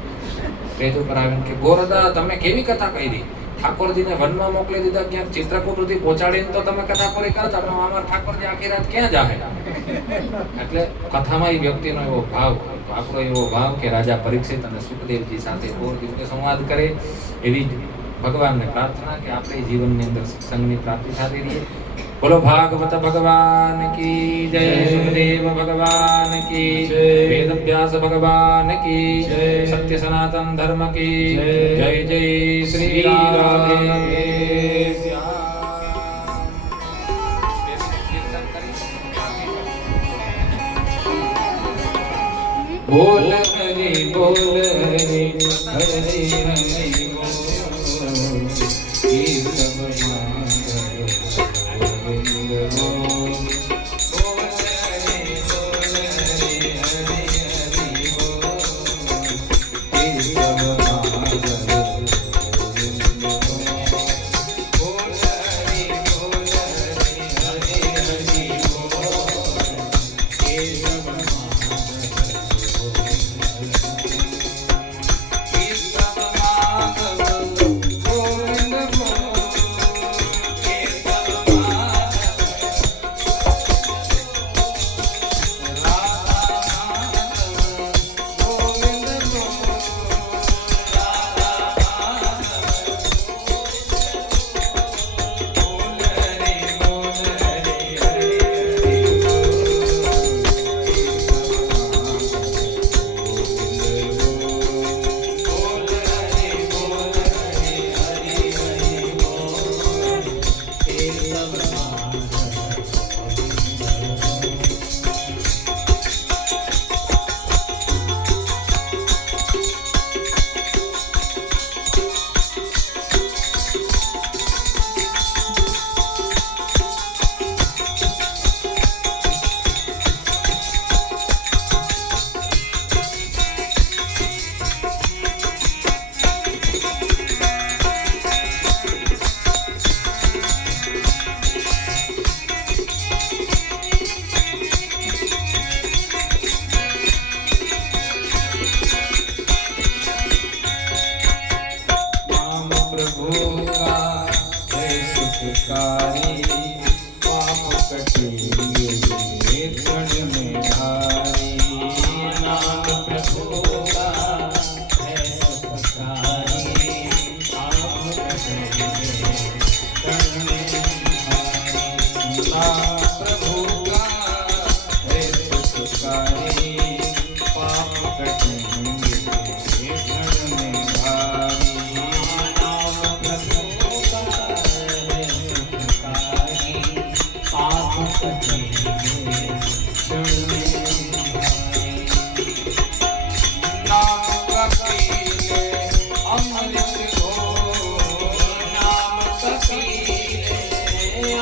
સ્ટેજ ઉપર આવીને કે ગોરદા તમે કેવી કથા કરી? ઠાકોરજીને વનમાં મોકલી દીધા, ક્યાંક ચિત્રકૂટ સુધી પહોંચાડીને તો તમે કથા પૂરી કરતા, પણ અમારા ઠાકોરજી આખી રાત ક્યાં જાહે? એટલે કથામાં એ વ્યક્તિનો એવો ભાવ, આપણો એવો ભાવ કે રાજા પરીક્ષિત અને સુખદેવજી સાથે ઓર રીતે સંવાદ કરે. એવી ભગવાનને પ્રાર્થના કે આપણે જીવનની અંદર સત્સંગની પ્રાપ્તિ થતી રહે. બોલો ભાગવત ભગવાન કી જય, સુખદેવ ભગવાન કી જય, વેદવ્યાસ ભગવાન કી જય, સત્ય સનાતન ધર્મ કી જય. જય શ્રી રાધે બોલ હરી બોલ હરી હરી હરી બોલ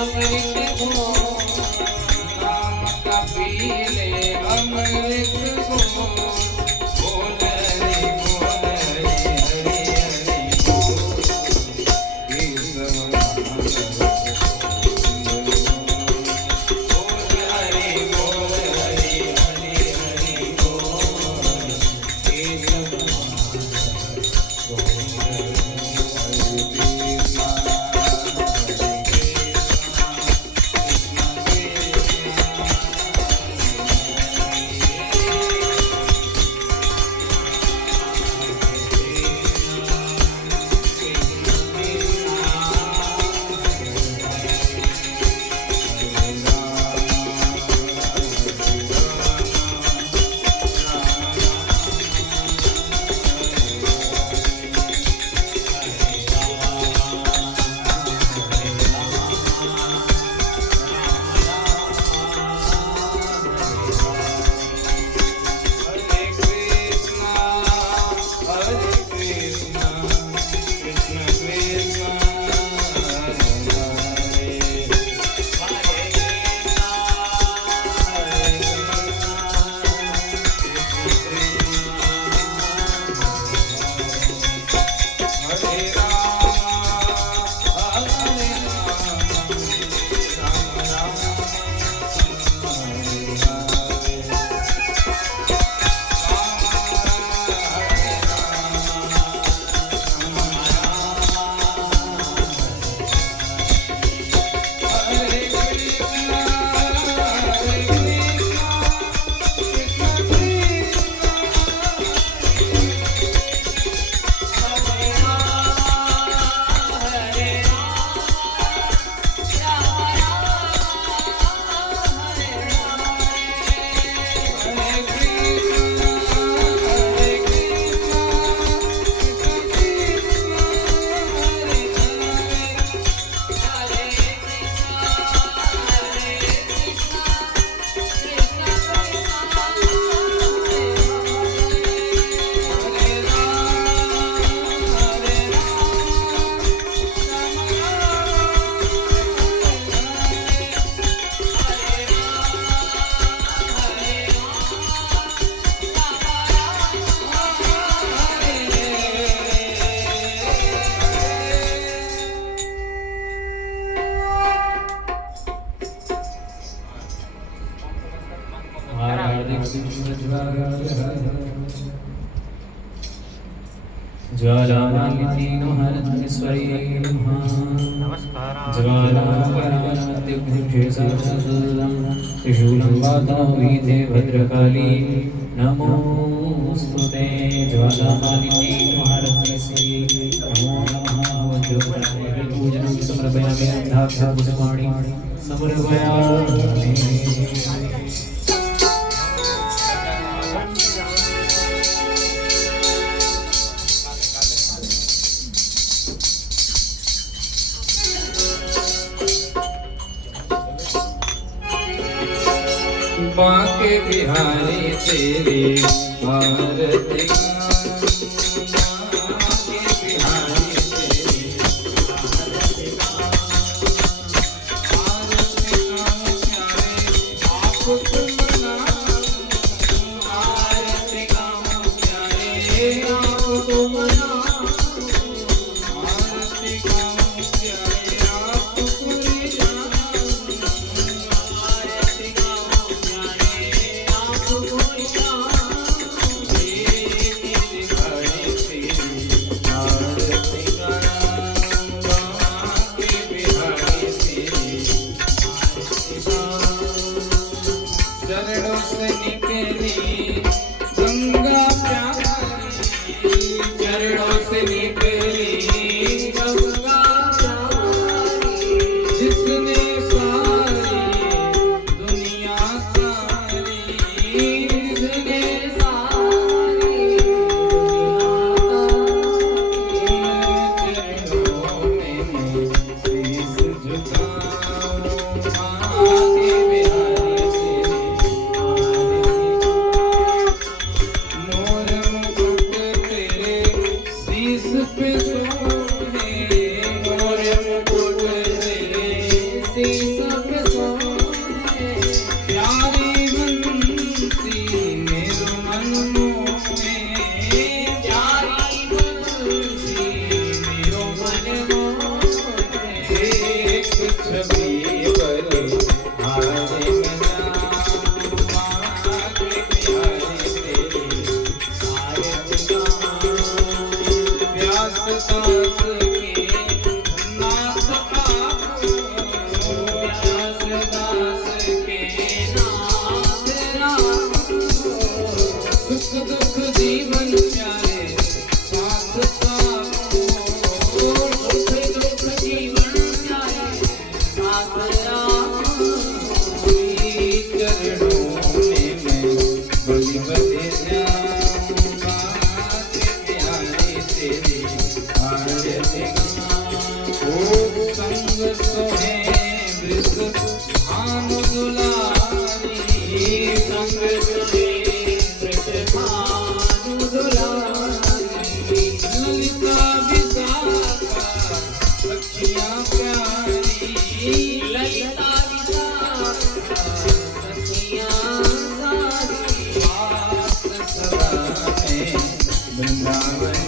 अमृत को नाम का पी ले अमृत को बोल हरि हरि हरि बोल केशव नाम बोल हरि हरि हरि बोल केशव ज्वालामालिनीनो हरस्वरे नमः ज्वालापरानात्युग्निशेषासुदं त्रिशूलं वातावीते भद्रकाली नमोऽस्तुते ज्वालामालिनीनो हरस्वरे नमो नमः वज्रप्राय पूजनं समर्पयामि अन्धाक्षपुष्पाणि समर्पयामि बांके बिहारी तेरी आरती बांके बिहारी तेरी आरती आपको मना आरती प्यारे आपको मना आरती प्यारे आपको सुख दुख जीवन प्यारे साथ आपको सुख दुख जीवन प्यारे साथ आपको चरणों में मैं बलि बदे जाऊंगा प्यारे तेरे आरती ओ संग सोहे वृष भानु दुलारी संग सोहे वृष भानु दुलारी ललिता विशाखा सखियां प्यारी ललिता विशाखा सखियां सारी आस सदा है वृंदावन